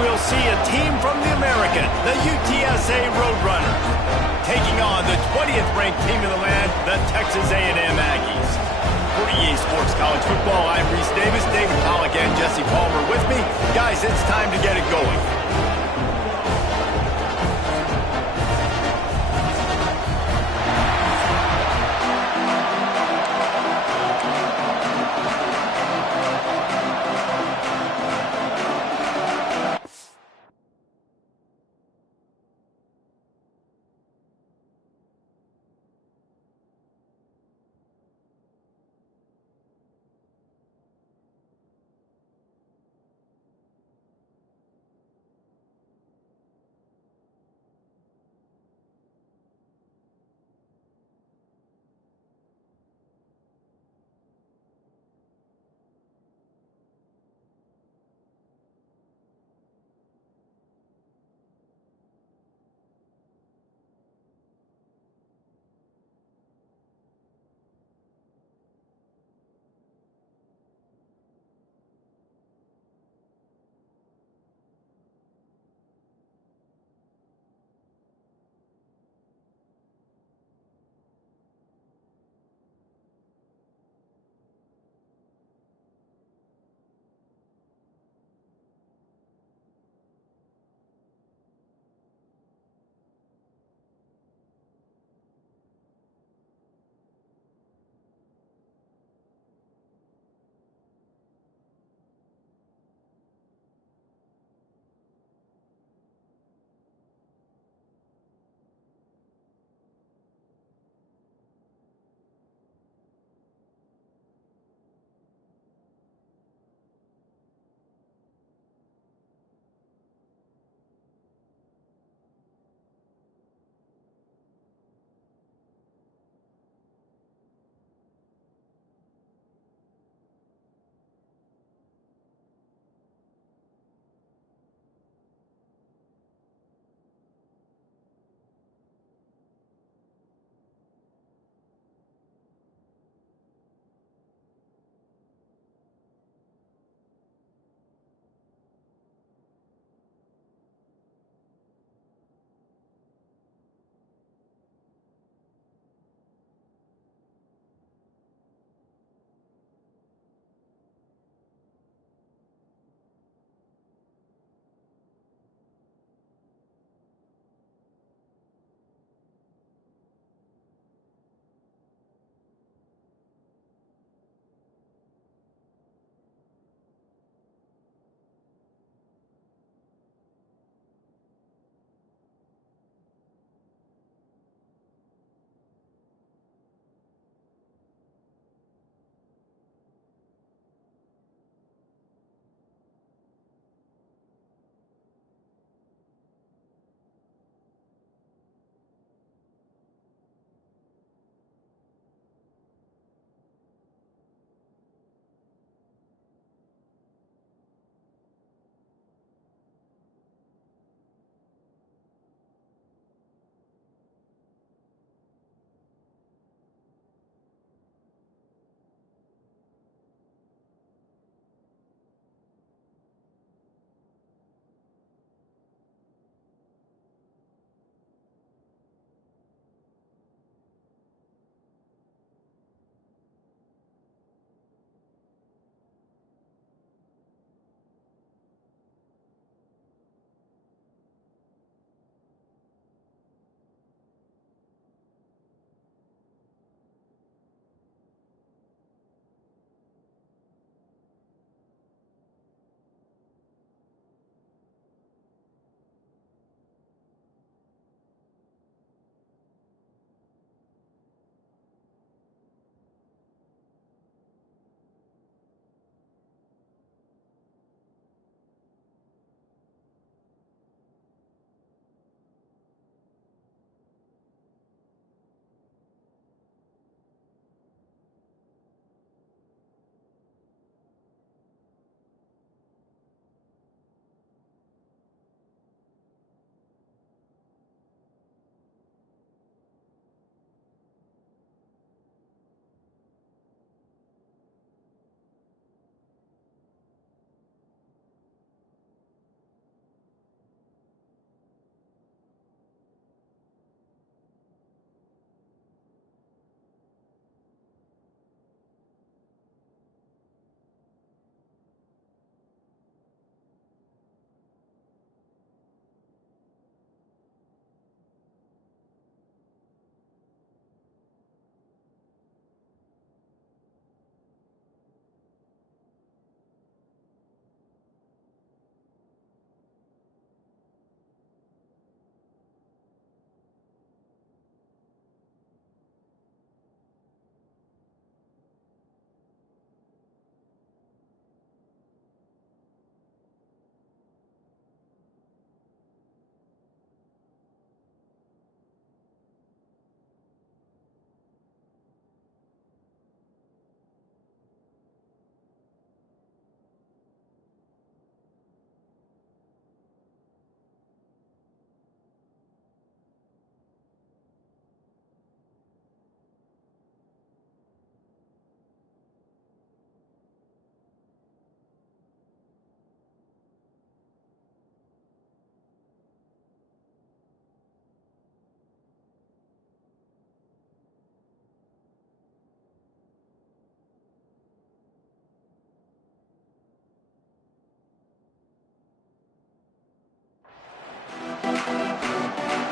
we'll see a team from the American, the UTSA Roadrunners, taking on the 20th ranked team in the land, the Texas A&M Aggies. For EA Sports College Football, I'm Reese Davis, David Pollack and Jesse Palmer with me. Guys, it's time to get it going.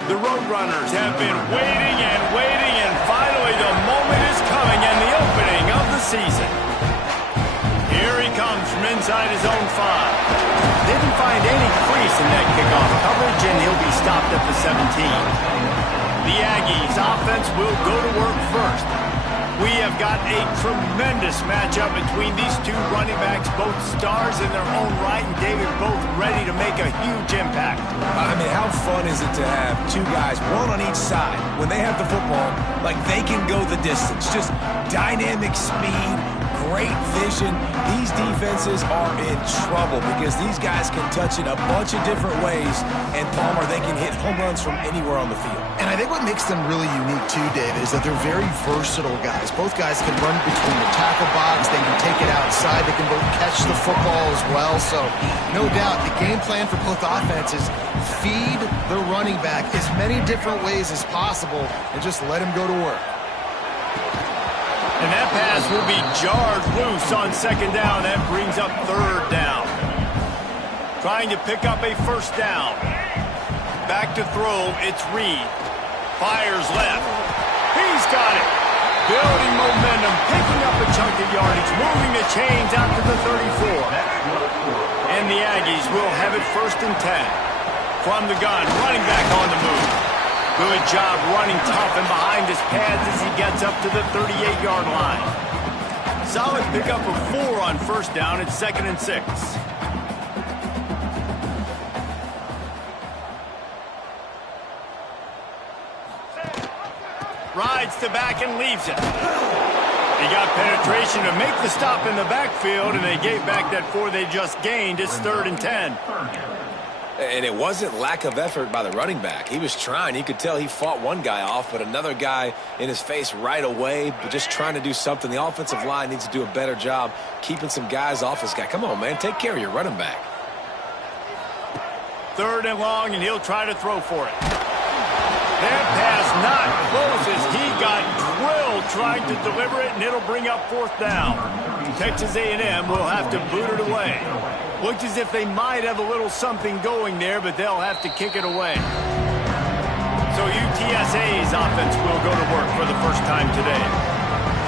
The Roadrunners have been waiting and waiting, and finally the moment is coming and the opening of the season. Here he comes from inside his own 5. Didn't find any crease in that kickoff coverage, and he'll be stopped at the 17. The Aggies offense will go to work first. We have got a tremendous matchup between these two running backs, both stars in their own right, and David, both ready to make a huge impact. I mean, how fun is it to have two guys, one on each side, when they have the football, like they can go the distance. Just dynamic speed, great vision. These defenses are in trouble because these guys can touch it a bunch of different ways, and Palmer, they can hit home runs from anywhere on the field. And I think what makes them really unique too, David, is that they're very versatile guys. Both guys can run between the tackle box, they can take it outside, they can both catch the football as well. So no doubt the game plan for both offenses, feed the running back as many different ways as possible and just let him go to work. And that pass will be jarred loose on second down. That brings up third down. Trying to pick up a first down. Back to throw, it's Reed. Fires left. He's got it. Building momentum, picking up a chunk of yardage, moving the chains out to the 34. And the Aggies will have it 1st and 10. From the gun, running back on the move. Good job running tough and behind his pads as he gets up to the 38-yard line. Solid pickup of 4 on first down. It's 2nd and 6. Rides to back and leaves it. He got penetration to make the stop in the backfield, and they gave back that 4 they just gained. It's 3rd and 10. And it wasn't lack of effort by the running back. He was trying. You could tell he fought one guy off, but another guy in his face right away, but just trying to do something. The offensive line needs to do a better job keeping some guys off his guy. Come on, man. Take care of your running back. 3rd and long, and he'll try to throw for it. That pass not close as he got drilled trying to deliver it, and it'll bring up 4th down. Texas A&M will have to boot it away. Looks as if they might have a little something going there, but they'll have to kick it away. So UTSA's offense will go to work for the first time today.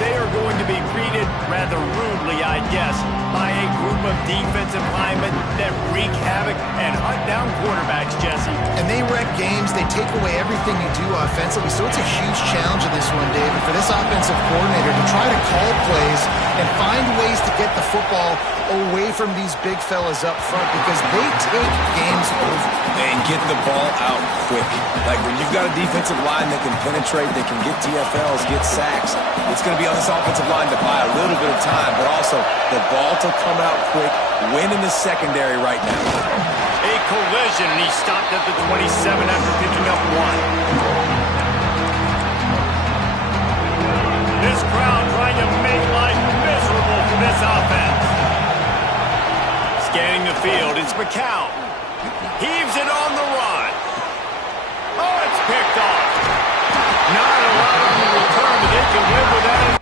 They are going to be greeted rather rudely, I guess, by a group of defensive linemen that wreak havoc and hunt down quarterbacks, Jesse. And they wreck games. They take away everything you do offensively. So it's a huge challenge in this one, David, for this offensive coordinator to try to call plays and find ways to get the football away from these big fellas up front because they take games over. And get the ball out quick. Like when you've got a defensive line that can penetrate, that can get TFLs, get sacks, it's going to be on this offensive line to buy a little bit of time, but also the ball to come out quick, win in the secondary right now. A collision, and he stopped at the 27 after picking up 1. This crowd trying to make life miserable for this offense. Scanning the field, it's McCown. Heaves it on the run. Oh, it's picked off. Not a lot on the return, but they can live with that.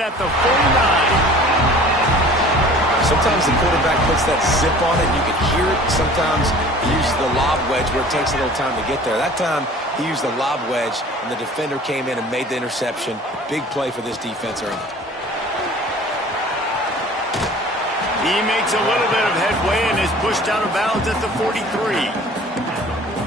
at the 49. Sometimes the quarterback puts that zip on it, and you can hear it. Sometimes he uses the lob wedge where it takes a little time to get there. That time, he used the lob wedge, and the defender came in and made the interception. Big play for this defense early. He makes a little bit of headway and is pushed out of bounds at the 43.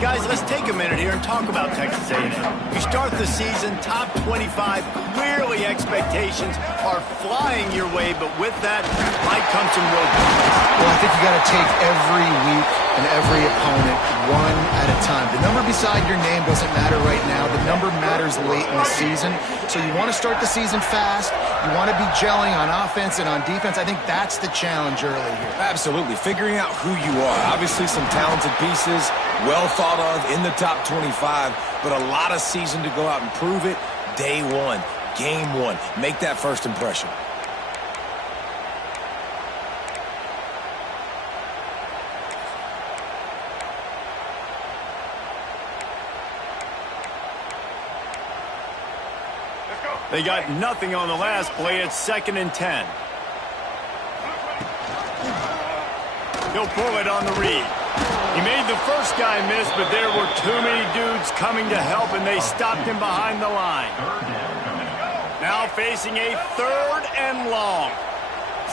Guys, let's take a minute here and talk about Texas A&M. You start the season top 25. Clearly, expectations are flying your way, but with that might come some roadblocks. Well, I think you got to take every week and every opponent one at a time. The number beside your name doesn't matter right now. The number matters late in the season. So you want to start the season fast. You want to be gelling on offense and on defense. I think that's the challenge early here. Absolutely. Figuring out who you are. Obviously, some talented pieces, well thought of in the top 25, but a lot of season to go out and prove it. Day one, game one. Make that first impression. They got nothing on the last play. It's 2nd and 10. He'll pull it on the read. He made the first guy miss, but there were too many dudes coming to help, and they stopped him behind the line. Now facing a 3rd and long.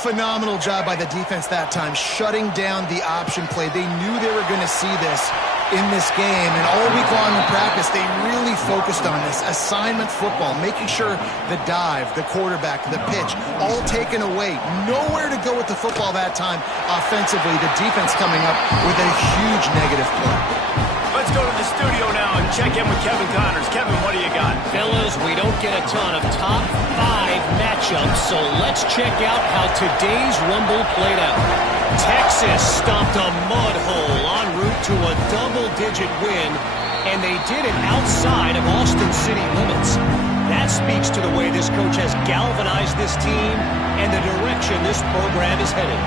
Phenomenal job by the defense that time, shutting down the option play. They knew they were going to see this in this game, and all week long in practice, they really focused on this assignment football, making sure the dive, the quarterback, the pitch, all taken away. Nowhere to go with the football that time offensively. The defense coming up with a huge negative play. Let's go to the studio now and check in with Kevin Connors. Kevin, what do you got? Fellas, we don't get a ton of top 5 matchups, so let's check out how today's Rumble played out. Texas stomped a mud hole en route to a double-digit win, and they did it outside of Austin City limits. That speaks to the way this coach has galvanized this team and the direction this program is headed.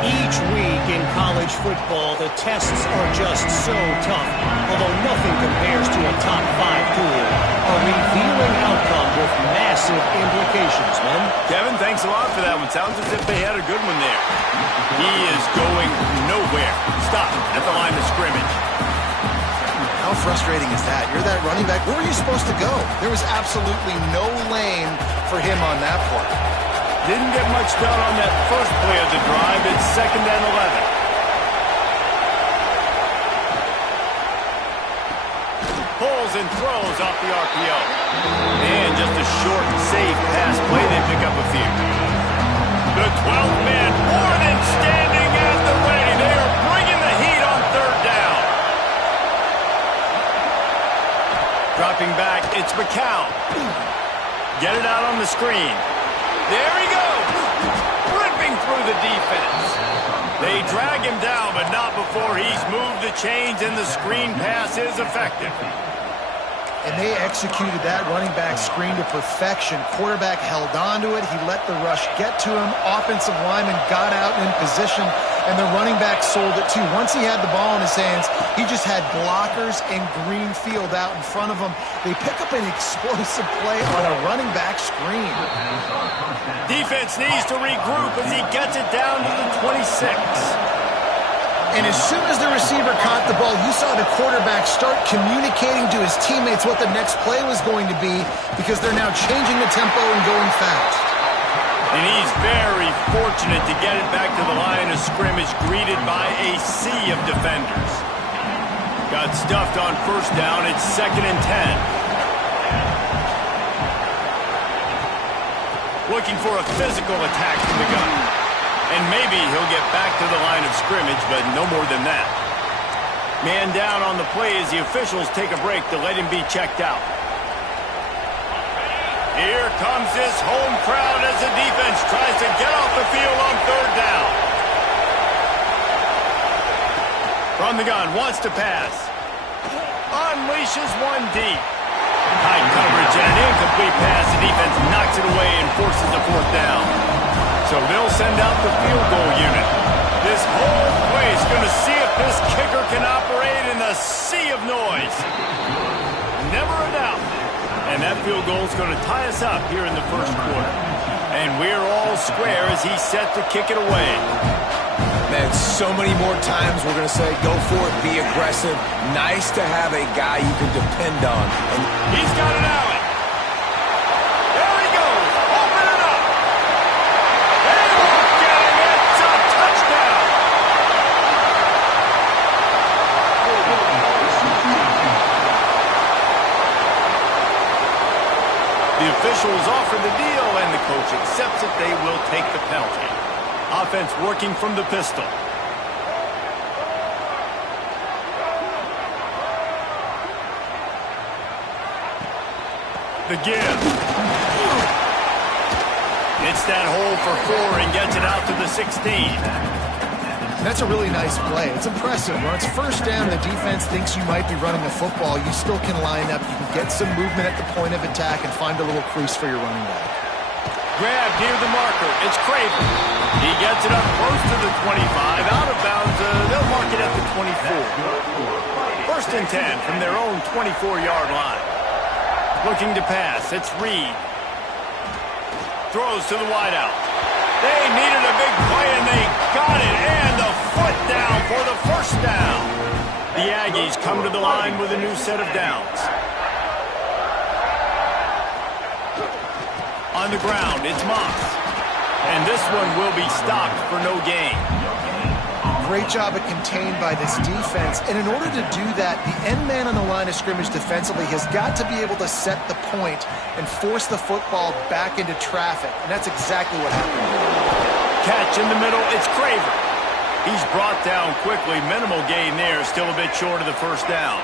Each week in college football, the tests are just so tough, although nothing compares to a top 5 duel. A revealing outcome with massive implications, man. Kevin, thanks a lot for that one. Sounds as if they had a good one there. He is going nowhere. Stop at the line of scrimmage. How frustrating is that? You're that running back. Where were you supposed to go? There was absolutely no lane for him on that play. Didn't get much done on that first play of the drive. It's 2nd and 11. Pulls and throws off the RPO. And just a short, safe pass play. They pick up a few. The 12th man more than standing at the ready. They are bringing the heat on 3rd down. Dropping back, it's McCown. Get it out on the screen. There he goes, ripping through the defense. They drag him down, but not before he's moved the chains, and the screen pass is effective. And they executed that running back screen to perfection. Quarterback held on to it. He let the rush get to him. Offensive lineman got out in position, and the running back sold it too. Once he had the ball in his hands, he just had blockers and green field out in front of him. They pick up an explosive play on a running back screen. Defense needs to regroup as he gets it down to the 26. And as soon as the receiver caught the ball, you saw the quarterback start communicating to his teammates what the next play was going to be, because they're now changing the tempo and going fast. And he's very fortunate to get it back to the line of scrimmage, greeted by a sea of defenders. Got stuffed on 1st down. It's 2nd and 10. Looking for a physical attack from the gun. And maybe he'll get back to the line of scrimmage, but no more than that. Man down on the play as the officials take a break to let him be checked out. Here comes this home crowd as the defense tries to get off the field on 3rd down. From the gun, wants to pass. Unleashes one deep. High coverage and an incomplete pass. The defense knocks it away and forces the 4th down. So they'll send out the field goal unit. This whole place is going to see if this kicker can operate in the sea of noise. Never a doubt. And that field goal is going to tie us up here in the 1st quarter. And we're all square as he's set to kick it away. Man, so many more times we're going to say, go for it, be aggressive. Nice to have a guy you can depend on. And he's got it out. There he goes. Open it up. They won't get him. It's a touchdown. The officials offer the deal, and the coach accepts it. They will take the penalty. Offense working from the pistol. The give. It's that hole for 4 and gets it out to the 16. That's a really nice play. It's impressive. When it's first down, the defense thinks you might be running the football. You still can line up. You can get some movement at the point of attack and find a little crease for your running back. Grab near the marker. It's Craven. He gets it up close to the 25. Out of bounds. They'll mark it at the 24. First and 10 from their own 24-yard line. Looking to pass. It's Reed. Throws to the wideout. They needed a big play, and they got it. And the foot down for the first down. The Aggies come to the line with a new set of downs. On the ground, it's Moss. And this one will be stopped for no gain. Great job at contained by this defense. And in order to do that, the end man on the line of scrimmage defensively has got to be able to set the point and force the football back into traffic. And that's exactly what happened. Catch in the middle, it's Craven. He's brought down quickly. Minimal gain there, still a bit short of the first down.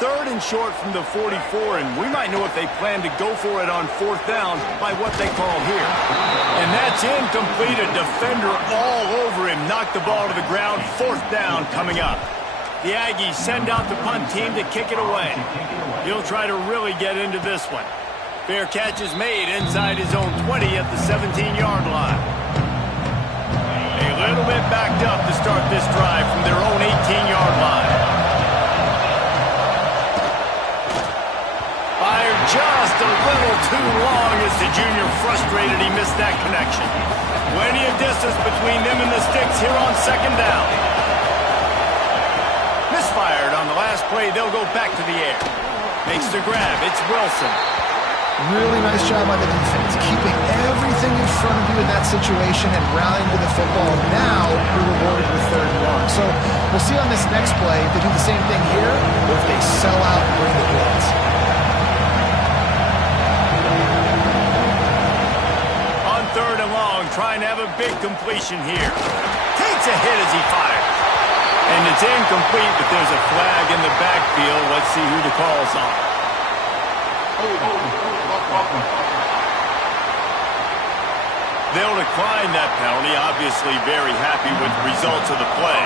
Third and short from the 44, and we might know if they plan to go for it on 4th down by what they call here. And that's incomplete. A defender all over him. Knocked the ball to the ground. 4th down coming up. The Aggies send out the punt team to kick it away. He'll try to really get into this one. Fair catch is made inside his own 20 at the 17-yard line. A little bit backed up to start this drive from their own 18-yard line. Just a little too long as the junior frustrated he missed that connection. Plenty of distance between them and the sticks here on 2nd down. Misfired on the last play. They'll go back to the air. Makes the grab. It's Wilson. Really nice job by the defense, keeping everything in front of you in that situation and rallying to the football. Now you're rewarded with 3rd and long. So we'll see on this next play if they do the same thing here or if they sell out and bring the blitz. Trying to have a big completion here. Takes a hit as he fires. And it's incomplete, but there's a flag in the backfield. Let's see who the call's on. They'll decline that penalty, obviously very happy with the results of the play.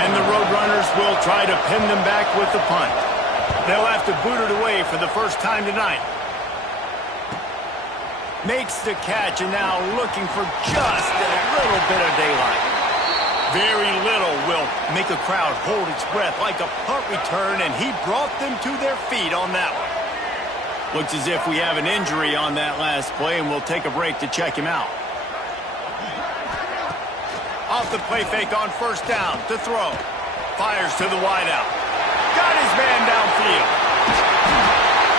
And the Roadrunners will try to pin them back with the punt. They'll have to boot it away for the first time tonight. Makes the catch, and now looking for just a little bit of daylight. Very little will make a crowd hold its breath like a punt return, and he brought them to their feet on that one. Looks as if we have an injury on that last play, and we'll take a break to check him out. Off the play fake on 1st down to throw. Fires to the wideout. Got his man downfield.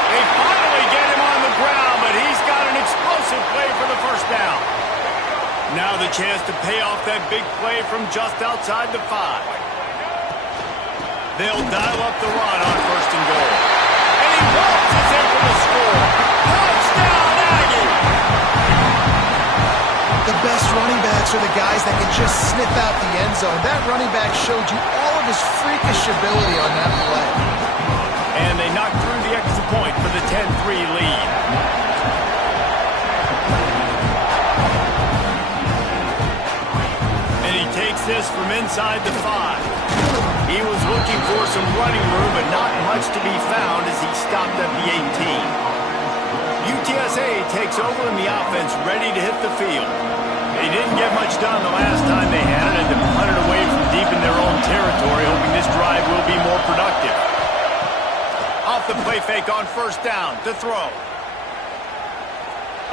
They finally get him on the ground, but he's got an explosive play for the 1st down. Now the chance to pay off that big play from just outside the 5. They'll dial up the run on 1st and goal. And he waltzes in for the score. Touchdown, Aggie! The best running backs are the guys that can just sniff out the end zone. That running back showed you all of his freakish ability on that play. And they knock through the extra point for the 10-3 lead. And he takes this from inside the 5. He was looking for some running room, but not much to be found as he stopped at the 18. UTSA takes over in the offense, ready to hit the field. They didn't get much done the last time they had it, and they punted away from deep in their own territory, hoping this drive will be more productive. Off the play fake on 1st down to throw.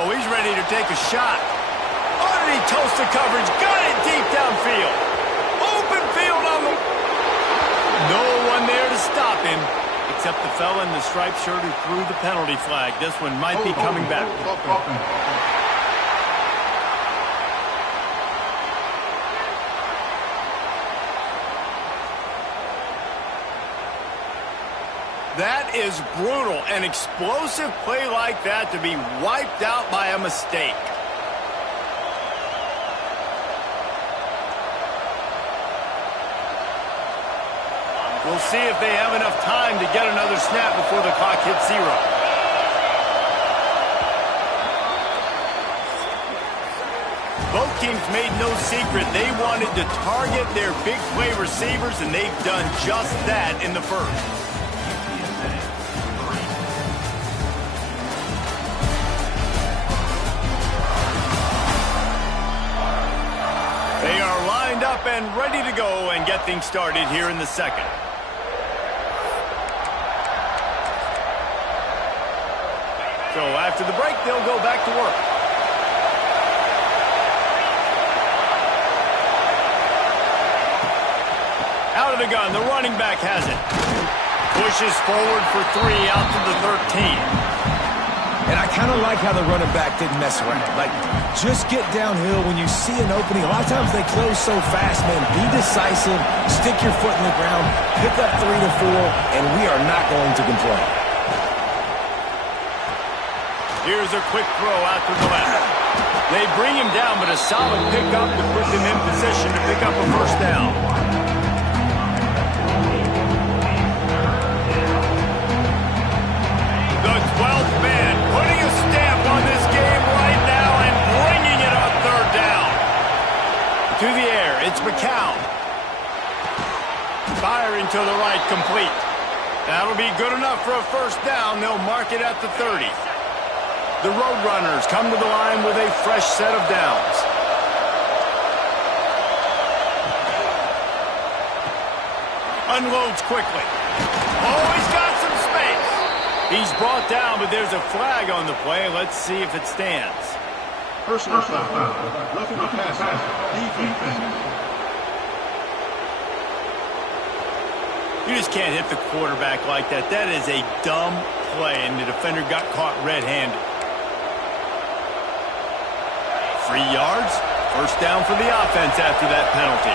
Oh, he's ready to take a shot. Underneath toasted coverage. Got it deep downfield. Open field on the... No one there to stop him, except the fella in the striped shirt who threw the penalty flag. This one might be coming back. That is brutal. An explosive play like that to be wiped out by a mistake. We'll see if they have enough time to get another snap before the clock hits 0. Both teams made no secret they wanted to target their big play receivers, and they've done just that in the first. They are lined up and ready to go and get things started here in the second. So after the break, they'll go back to work. Out of the gun, the running back has it. Pushes forward for 3 out to the 13. And I kind of like how the running back didn't mess around. Like, just get downhill when you see an opening. A lot of times they close so fast, man. Be decisive, stick your foot in the ground, pick up 3 to 4, and we are not going to complain. Here's a quick throw out to the left. They bring him down, but a solid pickup to put them in position to pick up a first down. The 12th man putting a stamp on this game right now and bringing it on third down. To the air, it's McCown. Firing to the right, complete. That'll be good enough for a first down. They'll mark it at the 30. The Roadrunners come to the line with a fresh set of downs. Unloads quickly. Oh, he's got some space. He's brought down, but there's a flag on the play. Let's see if it stands. Personal foul. Roughing the passer. Defense. You just can't hit the quarterback like that. That is a dumb play, and the defender got caught red-handed. 3 yards, first down for the offense after that penalty.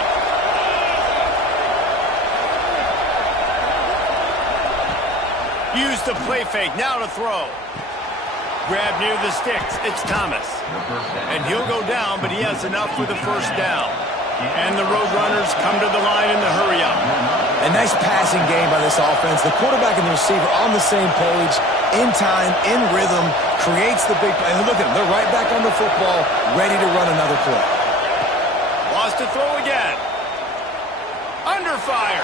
Use the play fake, now to throw. Grab near the sticks, it's Thomas. And he'll go down, but he has enough for the first down. And the Roadrunners come to the line in the hurry-up. A nice passing game by this offense. The quarterback and the receiver on the same page, in time, in rhythm, creates the big play. And look at them. They're right back on the football, ready to run another play. Wants to throw again. Under fire.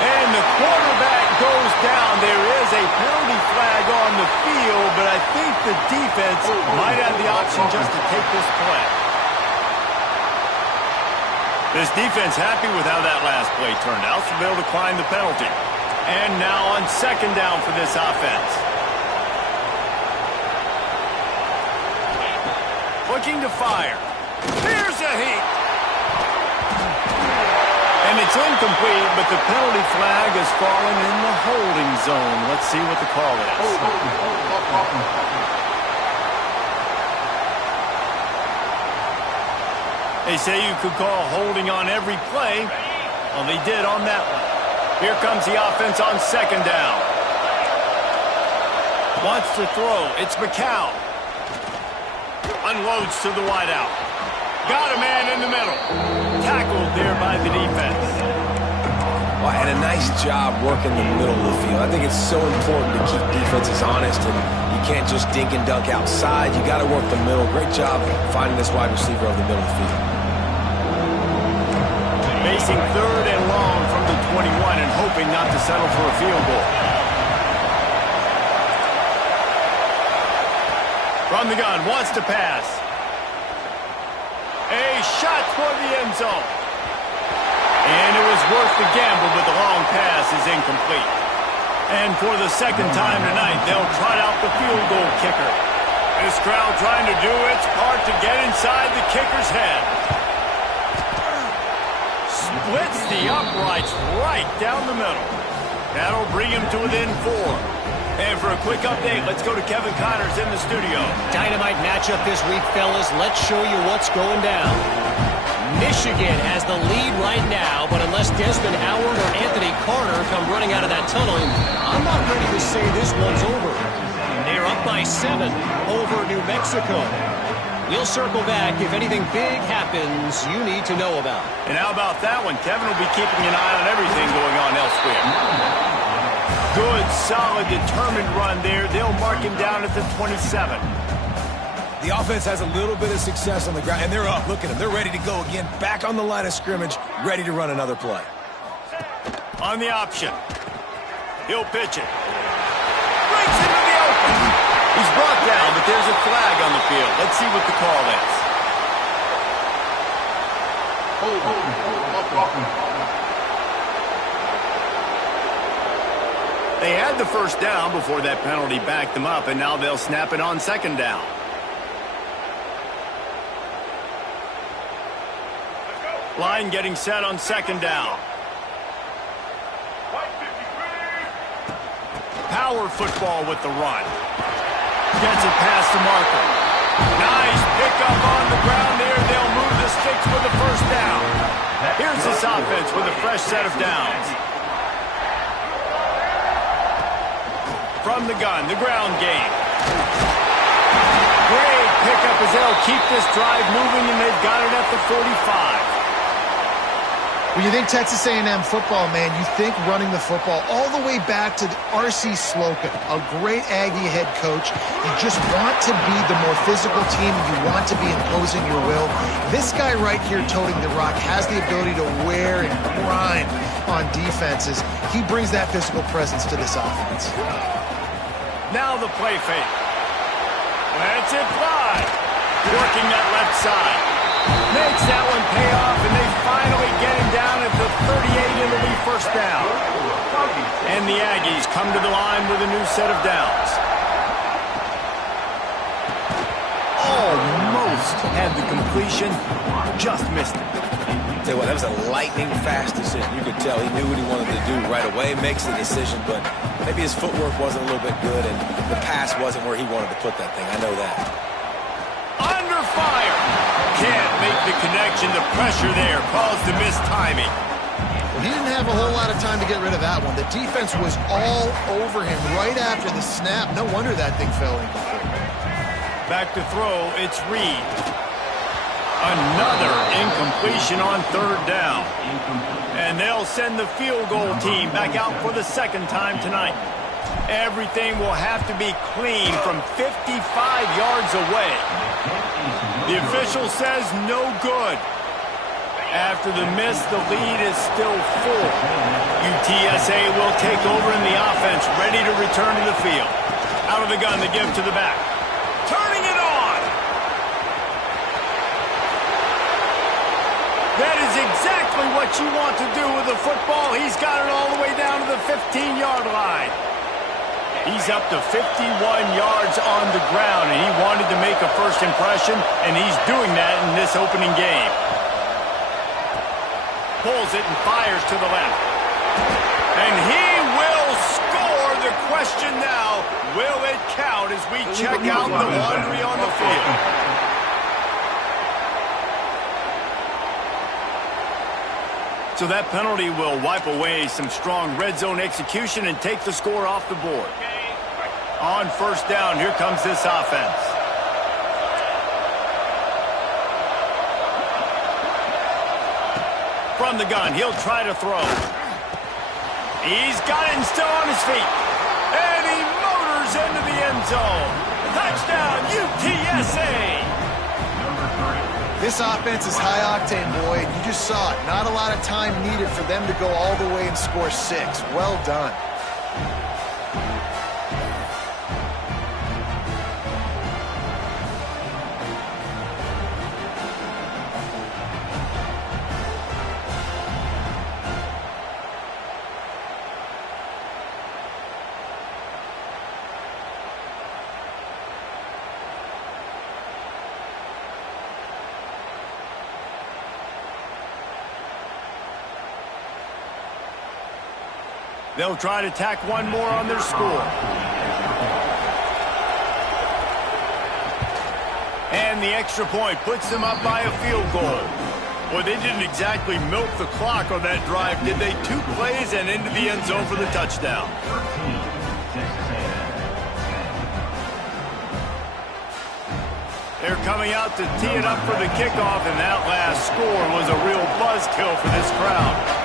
And the quarterback goes down. There is a penalty flag on the field, but I think the defense might have the option just to take this play. This defense happy with how that last play turned out, so they'll decline the penalty. And now on second down for this offense. Looking to fire. Here's a heat. And it's incomplete, but the penalty flag has fallen in the holding zone. Let's see what the call is. They say you could call holding on every play. Well, they did on that one. Here comes the offense on second down. Wants to throw. It's McCown. Unloads to the wideout. Got a man in the middle. Tackled there by the defense. Well, and a nice job working the middle of the field. I think it's so important to keep defenses honest, and you can't just dink and dunk outside. You got to work the middle. Great job finding this wide receiver over the middle of the field. Facing third and long from the 21 and hoping not to settle for a field goal. From the gun, wants to pass. A shot toward the end zone. And it was worth the gamble, but the long pass is incomplete. And for the second time tonight, they'll trot out the field goal kicker. This crowd trying to do its part to get inside the kicker's head. Splits the uprights right down the middle. That'll bring him to within 4. And for a quick update, let's go to Kevin Connors in the studio. Dynamite matchup this week, fellas. Let's show you what's going down. Michigan has the lead right now, but unless Desmond Howard or Anthony Carter come running out of that tunnel, I'm not ready to say this one's over. They're up by 7 over New Mexico. We'll circle back if anything big happens you need to know about. And how about that one? Kevin will be keeping an eye on everything going on elsewhere. Good, solid, determined run there. They'll mark him down at the 27. The offense has a little bit of success on the ground, and they're up. Look at them. They're ready to go again. Back on the line of scrimmage, ready to run another play. On the option. He'll pitch it. Breaks into the open. He's brought down, but there's a flag on the field. Let's see what the call is. They had the first down before that penalty backed them up, and now they'll snap it on second down. Line getting set on second down. Power football with the run. Gets it past the marker. Nice pickup on the ground there. They'll move the sticks with the first down. Here's this offense with a fresh set of downs. From the gun, the ground game. Great pickup as they'll keep this drive moving, and they've got it at the 45. When you think Texas A&M football, man, you think running the football all the way back to R.C. Slocum, a great Aggie head coach. You just want to be the more physical team, and you want to be imposing your will. This guy right here toting the rock has the ability to wear and grind on defenses. He brings that physical presence to this offense. Now the play fake. Lets it fly. Working that left side. Makes that one pay off, and they finally get him down at the 38. It'll be first down. And the Aggies come to the line with a new set of downs. Almost had the completion, just missed it. Tell you what, that was a lightning-fast decision. You could tell he knew what he wanted to do right away, makes the decision, but maybe his footwork wasn't a little bit good, and the pass wasn't where he wanted to put that thing. I know that. Under fire. Can't make the connection. The pressure there caused the missed timing. Well, he didn't have a whole lot of time to get rid of that one. The defense was all over him right after the snap. No wonder that thing fell in. Back to throw, it's Reed. Another incompletion on third down. And they'll send the field goal team back out for the second time tonight. Everything will have to be clean from 55 yards away. The official says no good. After the miss, the lead is still 4. UTSA will take over in the offense, ready to return to the field. Out of the gun, the give to the back. Turning it on. That is exactly what you want to do with the football. He's got it all the way down to the 15-yard line. He's up to 51 yards on the ground, and he wanted to make a first impression, and he's doing that in this opening game. Pulls it and fires to the left. And he will score. The question now, will it count as we check out the laundry on the field? So that penalty will wipe away some strong red zone execution and take the score off the board. On first down, here comes this offense. From the gun, he'll try to throw. He's got it and still on his feet. And he motors into the end zone. Touchdown, UTSA! This offense is high-octane, boy, and you just saw it. Not a lot of time needed for them to go all the way and score 6. Well done. They'll try to tack one more on their score. And the extra point puts them up by a field goal. Well, they didn't exactly milk the clock on that drive, did they? 2 plays and into the end zone for the touchdown. They're coming out to tee it up for the kickoff, and that last score was a real buzzkill for this crowd.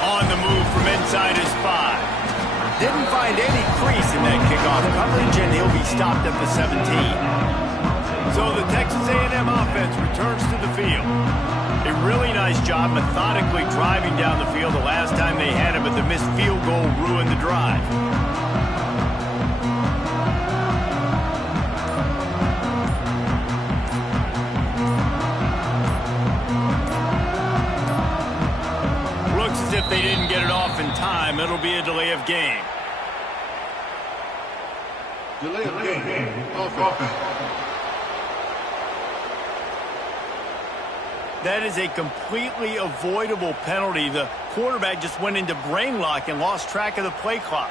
On the move from inside his 5. Didn't find any crease in that kickoff coverage, and he'll be stopped at the 17. So the Texas A&M offense returns to the field. A really nice job methodically driving down the field the last time they had it, but the missed field goal ruined the drive. Looks as if they didn't get it off in time. It'll be a delay of game. Delay of game. Offense. That is a completely avoidable penalty. The quarterback just went into brain lock and lost track of the play clock.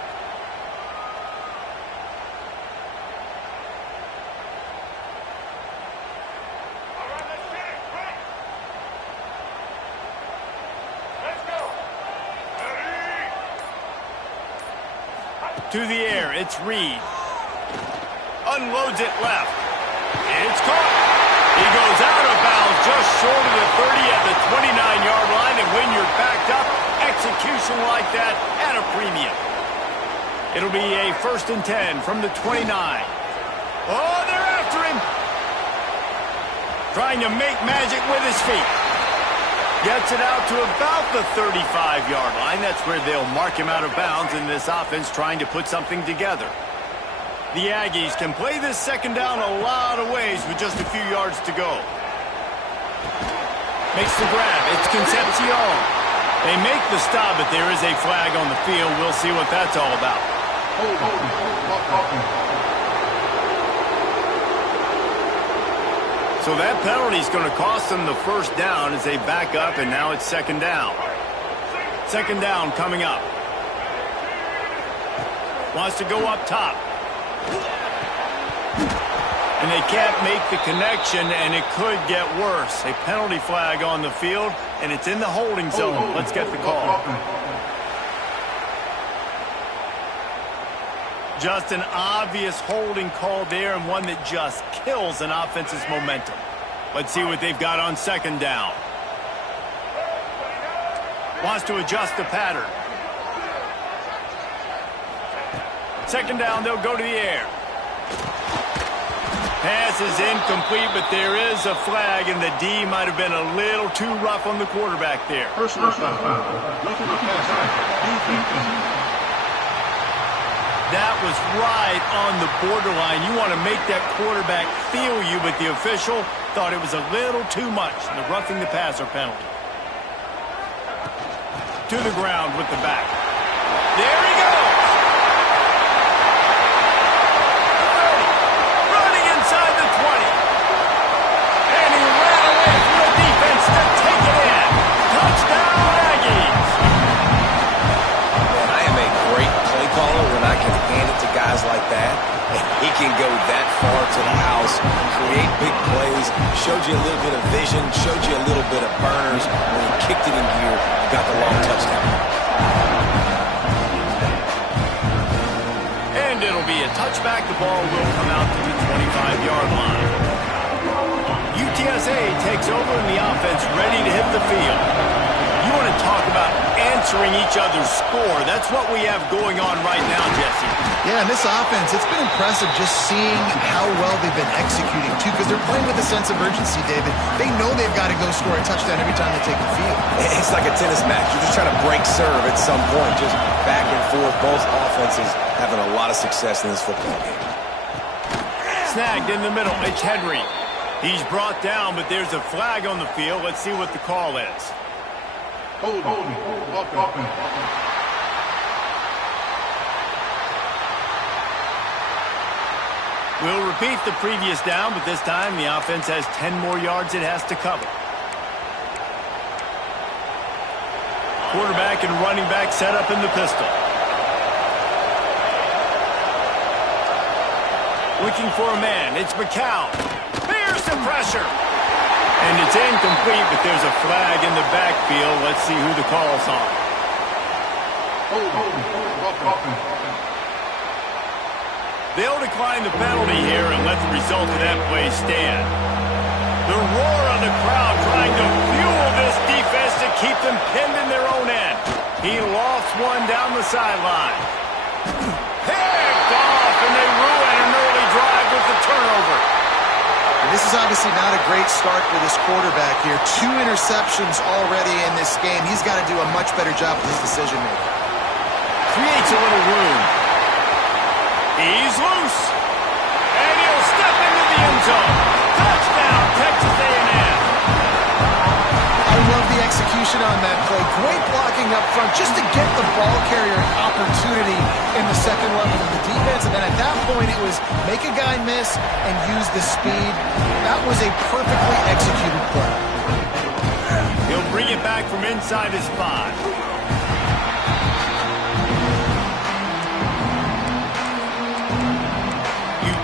To the air, it's Reed. Unloads it left. It's caught. He goes out of bounds just short of the 30 at the 29-yard line, and when you're backed up, execution like that at a premium. It'll be a 1st and 10 from the 29. Oh, they're after him. Trying to make magic with his feet. Gets it out to about the 35-yard line. That's where they'll mark him out of bounds, and this offense trying to put something together. The Aggies can play this 2nd down a lot of ways with just a few yards to go. Makes the grab. It's Concepcion. They make the stop, but there is a flag on the field. We'll see what that's all about. So that penalty is going to cost them the 1st down as they back up, and now it's 2nd down. 2nd down coming up. Wants to go up top. And they can't make the connection, and it could get worse. A penalty flag on the field, and it's in the holding zone. Let's get the call. Just an obvious holding call there, and one that just kills an offense's momentum. Let's see what they've got on 2nd down. Wants to adjust the pattern. 2nd down, they'll go to the air. Pass is incomplete, but there is a flag, and the D might have been a little too rough on the quarterback there. Personal foul. That was right on the borderline. You want to make that quarterback feel you, but the official thought it was a little too much. The roughing the passer penalty. To the ground with the back. There he goes. Running inside the 20. And he ran away from the defense to take it in. Touchdown, Aggies. Man, I am a great play caller when I can hand it to guys like that. And he can go that far to the house, create big plays, showed you a little bit of vision, showed you a little bit of burners. When he kicked it in gear, got the long touchdown. And it'll be a touchback. The ball will come out to the 25-yard line. UTSA takes over in the offense, ready to hit the field. You want to talk about answering each other's score. That's what we have going on right now, Jesse. Yeah, and this offense, it's been impressive just seeing how well they've been executing, too, because they're playing with a sense of urgency, David. They know they've got to go score a touchdown every time they take the field. It's like a tennis match. You're just trying to break serve at some point, just back and forth. Both offenses having a lot of success in this football game. Snagged in the middle. It's Henry. He's brought down, but there's a flag on the field. Let's see what the call is. Holding. We'll repeat the previous down, but this time the offense has 10 more yards it has to cover. Quarterback and running back set up in the pistol. Looking for a man. It's McCown. Fearsome pressure. And it's incomplete, but there's a flag in the backfield. Let's see who the call's on. They'll decline the penalty here and let the result of that play stand. The roar of the crowd trying to fuel this defense to keep them pinned in their own end. He lofts one down the sideline. Picked off, and they ruin an early drive with the turnover. And this is obviously not a great start for this quarterback here. 2 interceptions already in this game. He's got to do a much better job with his decision-making. Creates a little room. He's loose. And he'll step into the end zone. Touchdown, Texas A&M. I love the execution on that play. Great blocking up front just to get the ball carrier an opportunity in the second level of the defense. And then at that point, it was make a guy miss and use the speed. That was a perfectly executed play. He'll bring it back from inside his 5.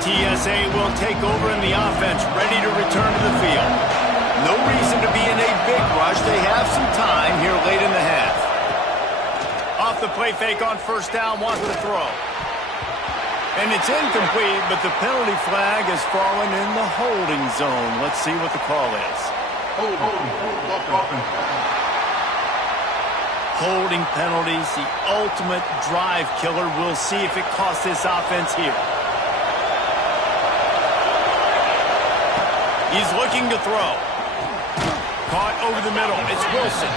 UTSA will take over in the offense, ready to return to the field. No reason to be in a big rush. They have some time here late in the half. Off the play fake on first down, wants to throw. And it's incomplete, but the penalty flag has fallen in the holding zone. Let's see what the call is. Holding penalties, the ultimate drive killer. We'll see if it costs this offense here. He's looking to throw. Caught over the middle. It's Wilson.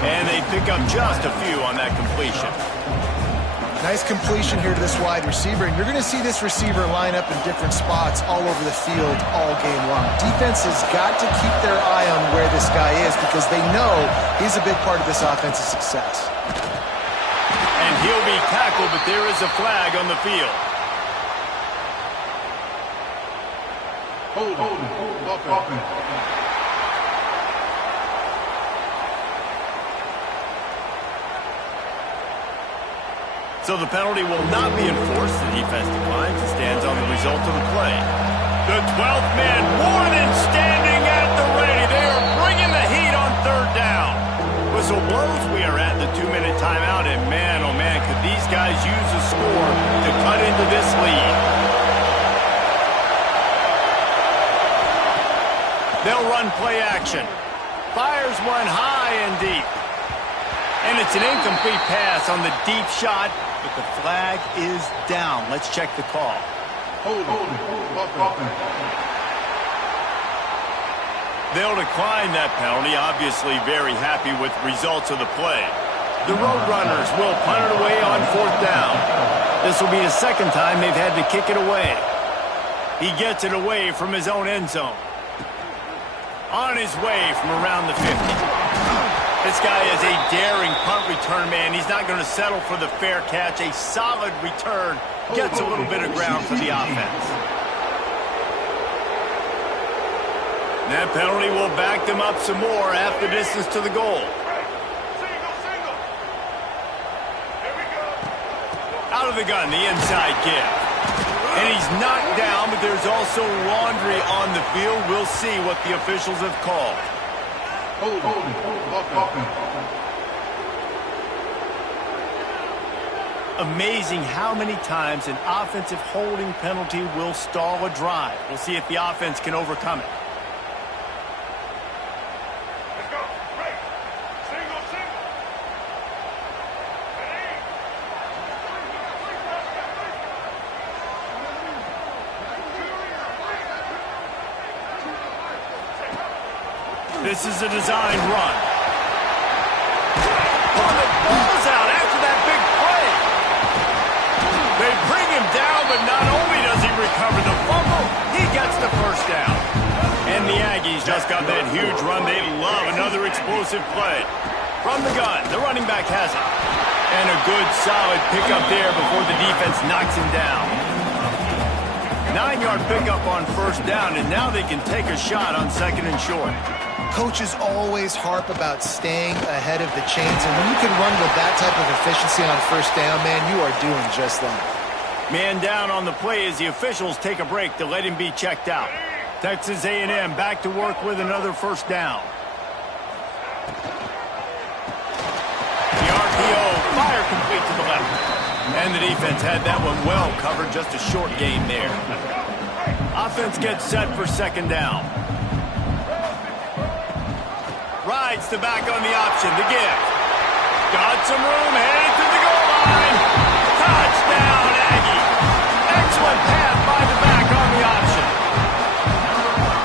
And they pick up just a few on that completion. Nice completion here to this wide receiver. And you're going to see this receiver line up in different spots all over the field all game long. Defense has got to keep their eye on where this guy is because they know he's a big part of this offense's success. And he'll be tackled, but there is a flag on the field. So the penalty will not be enforced. The defense declines and stands on the result of the play. The 12th man more than standing at the ready. They are bringing the heat on third down. Whistle blows. We are at the 2-minute timeout. And man, oh man, could these guys use a score to cut into this lead. They'll run play action. Fires one high and deep. And it's an incomplete pass on the deep shot, but the flag is down. Let's check the call. They'll decline that penalty, obviously very happy with the results of the play. The Roadrunners will punt it away on fourth down. This will be the second time they've had to kick it away. He gets it away from his own end zone. On his way from around the 50. This guy is a daring punt return man. He's not going to settle for the fair catch. A solid return. Gets a little bit of ground for the offense. That penalty will back them up some more half the distance to the goal. Out of the gun, the inside give. And he's knocked down, but there's also laundry on the field. We'll see what the officials have called. Amazing how many times an offensive holding penalty will stall a drive. We'll see if the offense can overcome it. This is a designed run. Oh, the ball's out after that big play. They bring him down, but not only does he recover the fumble, he gets the first down. And the Aggies just got that huge run. They love another explosive play. From the gun, the running back has it. And a good, solid pickup there before the defense knocks him down. 9-yard pickup on first down, and now they can take a shot on second and short. Coaches always harp about staying ahead of the chains, and when you can run with that type of efficiency on first down, man, you are doing just that. Man down on the play as the officials take a break to let him be checked out. Texas A&M back to work with another first down. The RPO, fire complete to the left. And the defense had that one well covered, just a short gain there. Offense gets set for second down. Rides the back on the option, the give. Got some room, headed to the goal line. Touchdown, Aggie. Excellent pass by the back on the option.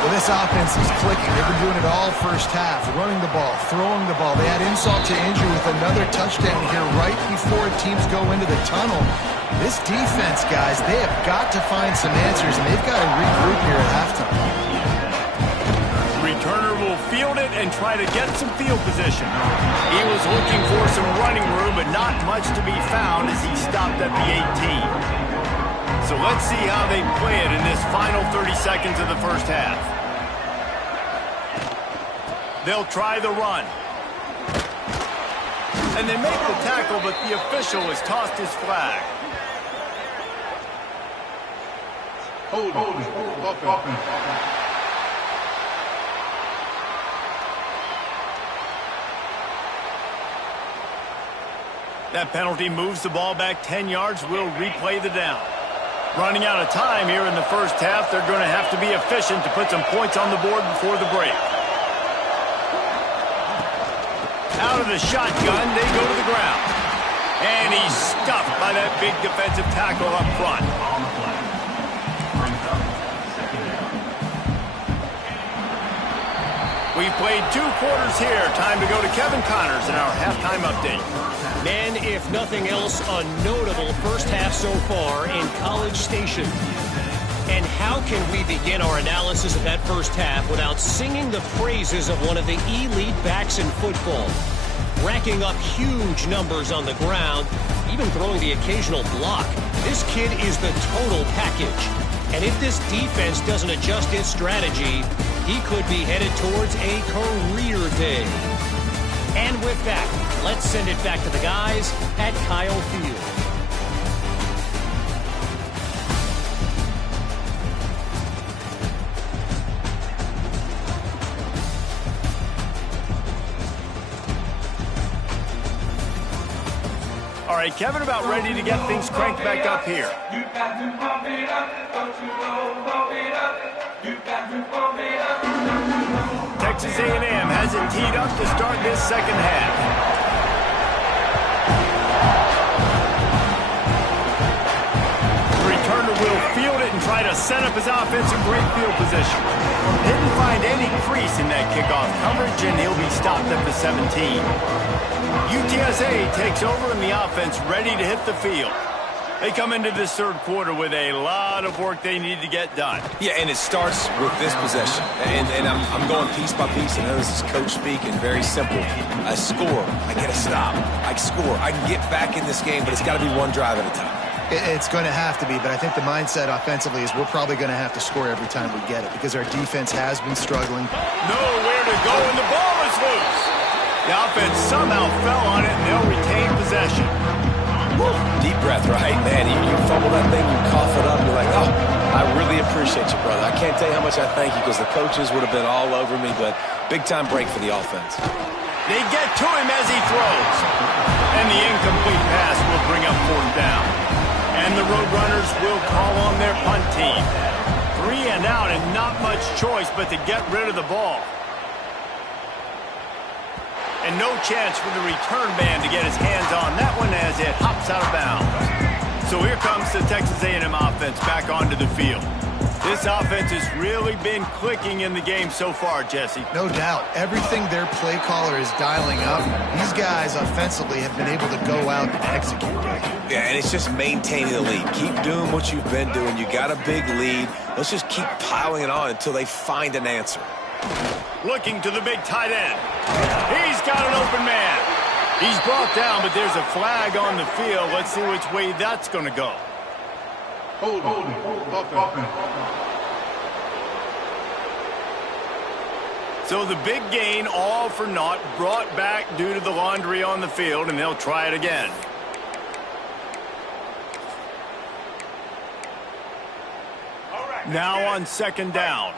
Well, this offense is clicking. They've been doing it all first half, running the ball, throwing the ball. They had insult to injury with another touchdown here right before teams go into the tunnel. This defense, guys, they have got to find some answers, and they've got to regroup here at halftime. Returner will field it and try to get some field position. He was looking for some running room, but not much to be found as he stopped at the 18. So let's see how they play it in this final 30 seconds of the first half. They'll try the run. And they make the tackle, but the official has tossed his flag. Hold offense. That penalty moves the ball back 10 yards. We'll replay the down. Running out of time here in the first half. They're going to have to be efficient to put some points on the board before the break. Out of the shotgun, they go to the ground. And he's stuffed by that big defensive tackle up front. We've played 2 quarters here. Time to go to Kevin Connors in our halftime update. Men, if nothing else, a notable first half so far in College Station. And how can we begin our analysis of that first half without singing the praises of one of the elite backs in football? Racking up huge numbers on the ground, even throwing the occasional block. This kid is the total package. And if this defense doesn't adjust its strategy, he could be headed towards a career day. And with that, let's send it back to the guys at Kyle Field. All right, Kevin, about ready to get things cranked back up here. You got to pump it up, don't you know, pump it up. You got to pump it up, don't you know. Texas A&M has it teed up to start this second half. The returner will field it and try to set up his offense in great field position. Didn't find any crease in that kickoff coverage, and he'll be stopped at the 17. UTSA takes over in the offense, ready to hit the field. They come into this third quarter with a lot of work they need to get done. Yeah, and it starts with this possession. And I'm going piece by piece. I know this is coach speak and very simple. I score. I get a stop. I score. I can get back in this game, but it's got to be one drive at a time. It's going to have to be, but I think the mindset offensively is we're probably going to have to score every time we get it because our defense has been struggling. Nowhere to go, and the ball is loose. The offense somehow fell on it, and they'll retain possession. Woo. Deep breath, right? Man, you fumble that thing, you cough it up, you're like, oh, I really appreciate you, brother. I can't tell you how much I thank you because the coaches would have been all over me, but big-time break for the offense. They get to him as he throws. And the incomplete pass will bring up fourth down. And the Roadrunners will call on their punt team. 3 and out and not much choice but to get rid of the ball. And no chance for the return man to get his hands on that one as it hops out of bounds. So here comes the Texas A&M offense back onto the field. This offense has really been clicking in the game so far, Jesse. No doubt. Everything their play caller is dialing up, these guys offensively have been able to go out and execute. Yeah, and it's just maintaining the lead. Keep doing what you've been doing. You got a big lead. Let's just keep piling it on until they find an answer. Looking to the big tight end. He's got an open man. He's brought down, but there's a flag on the field. Let's see which way that's going to go. Hold offense. So the big gain, all for naught, brought back due to the laundry on the field, and they'll try it again. Now on second down.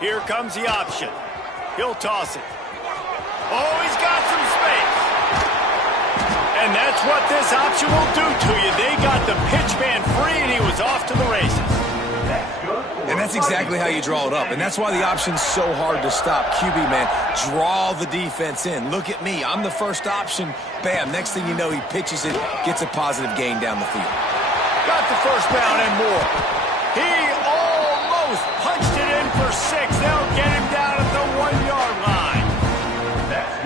Here comes the option. He'll toss it. Oh, he's got some space. And that's what this option will do to you. They got the pitch man free, and he was off to the races. And that's exactly how you draw it up. And that's why the option's so hard to stop. QB, man, draw the defense in. Look at me. I'm the first option. Bam. Next thing you know, he pitches it, gets a positive gain down the field. Got the first down and more. He almost punched it in for 6. They'll get him down at the 1-yard line.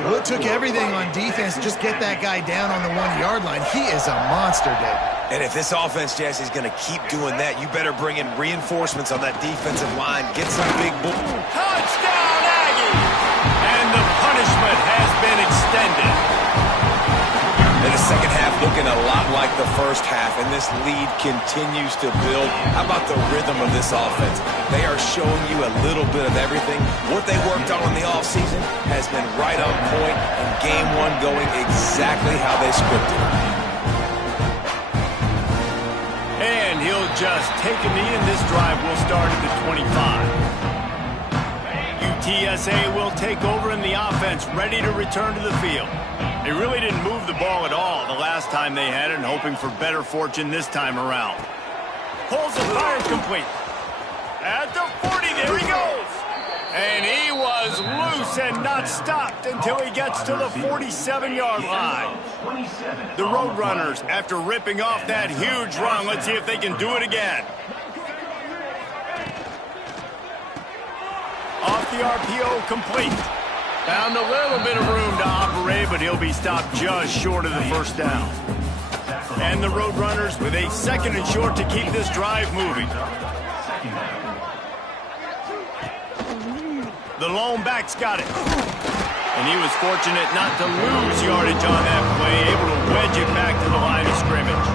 Well, it took everything on defense to just get that guy down on the 1-yard line. He is a monster, Dave. And if this offense, Jesse, is going to keep doing that, you better bring in reinforcements on that defensive line. Get some big bull. Touchdown, Aggie! And the punishment has been extended. And the second half looking a lot like the first half, and this lead continues to build. How about the rhythm of this offense? They are showing you a little bit of everything. What they worked on in the offseason has been right on point, and game one going exactly how they scripted it. And he'll just take a knee, and this drive will start at the 25. UTSA will take over in the offense, ready to return to the field. They really didn't move the ball at all the last time they had it, and hoping for better fortune this time around. Pulls the fire complete. At the 40, there he goes. And he was loose and not stopped until he gets to the 47-yard line. The Roadrunners, after ripping off that huge run, let's see if they can do it again. Off the RPO, complete. Found a little bit of room to operate, but he'll be stopped just short of the first down. And the Roadrunners with a 2nd and short to keep this drive moving. The lone back's got it. And he was fortunate not to lose yardage on that play, able to wedge it back to the line of scrimmage.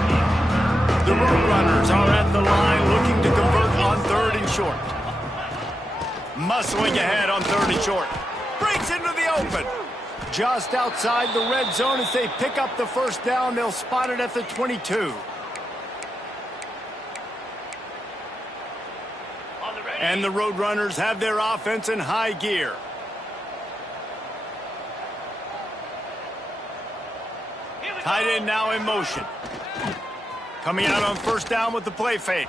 The Roadrunners are at the line looking to convert on 3rd and short. Muscling ahead on 3rd and short. Breaks into the open. Just outside the red zone as they pick up the first down. They'll spot it at the 22. And the Roadrunners have their offense in high gear. Tight end now in motion. Coming out on first down with the play fake.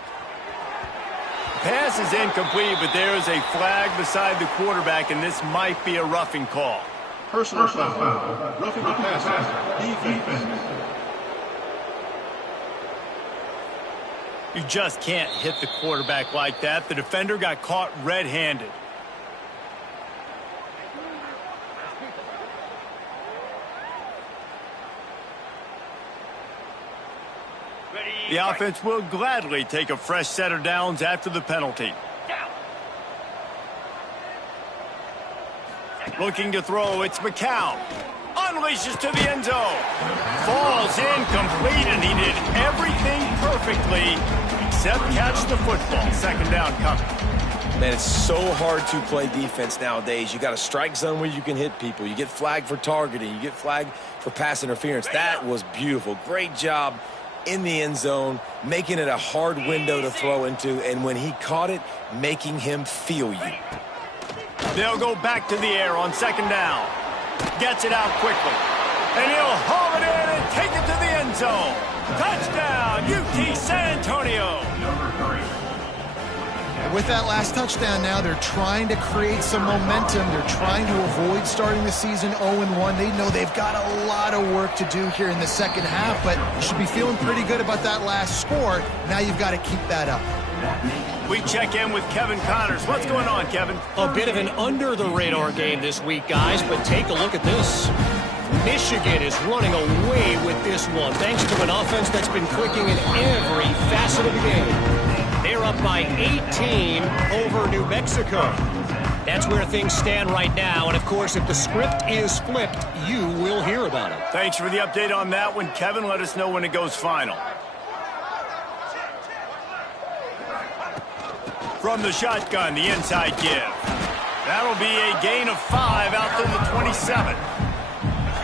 Pass is incomplete, but there is a flag beside the quarterback, and this might be a roughing call. Personal foul. Roughing the passer. Defense. You just can't hit the quarterback like that. The defender got caught red-handed. The offense will gladly take a fresh set of downs after the penalty. Looking to throw, it's McCown. Unleashes to the end zone. Falls incomplete, and he did everything perfectly except catch the football. 2nd down coming. Man, it's so hard to play defense nowadays. You got a strike zone where you can hit people. You get flagged for targeting. You get flagged for pass interference. That was beautiful. Great job in the end zone, making it a hard window to throw into, and when he caught it, making him feel you. They'll go back to the air on 2nd down. Gets it out quickly. And he'll haul it in and take it to the end zone. Touchdown, UT San Antonio. With that last touchdown now, they're trying to create some momentum. They're trying to avoid starting the season 0-1. They know they've got a lot of work to do here in the second half, but you should be feeling pretty good about that last score. Now you've got to keep that up. We check in with Kevin Connors. What's going on, Kevin? A bit of an under-the-radar game this week, guys, but take a look at this. Michigan is running away with this one, thanks to an offense that's been clicking in every facet of the game. They're up by 18 over New Mexico. That's where things stand right now, and of course, if the script is flipped, you will hear about it. Thanks for the update on that one, Kevin. Let us know when it goes final. From the shotgun, the inside give. That'll be a gain of 5 out to the 27.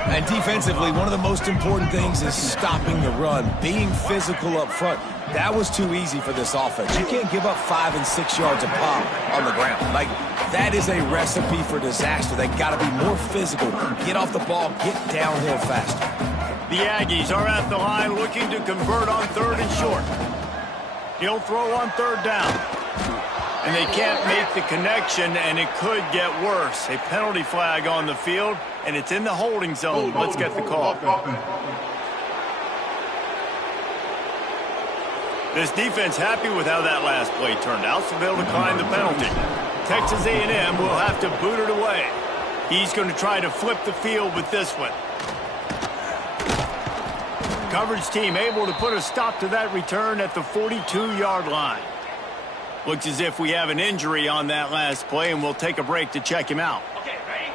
And defensively, one of the most important things is stopping the run, being physical up front. That was too easy for this offense. You can't give up 5 and 6 yards a pop on the ground. Like, that is a recipe for disaster. They got to be more physical, get off the ball, get downhill faster. The Aggies are at the line looking to convert on 3rd and short. He'll throw on 3rd down. And they can't make the connection, and it could get worse. A penalty flag on the field, and it's in the holding zone. Let's get the call. This defense happy with how that last play turned out, so they'll decline the penalty. Texas A&M will have to boot it away. He's going to try to flip the field with this one. Coverage team able to put a stop to that return at the 42-yard line. Looks as if we have an injury on that last play, and we'll take a break to check him out. Okay, ready?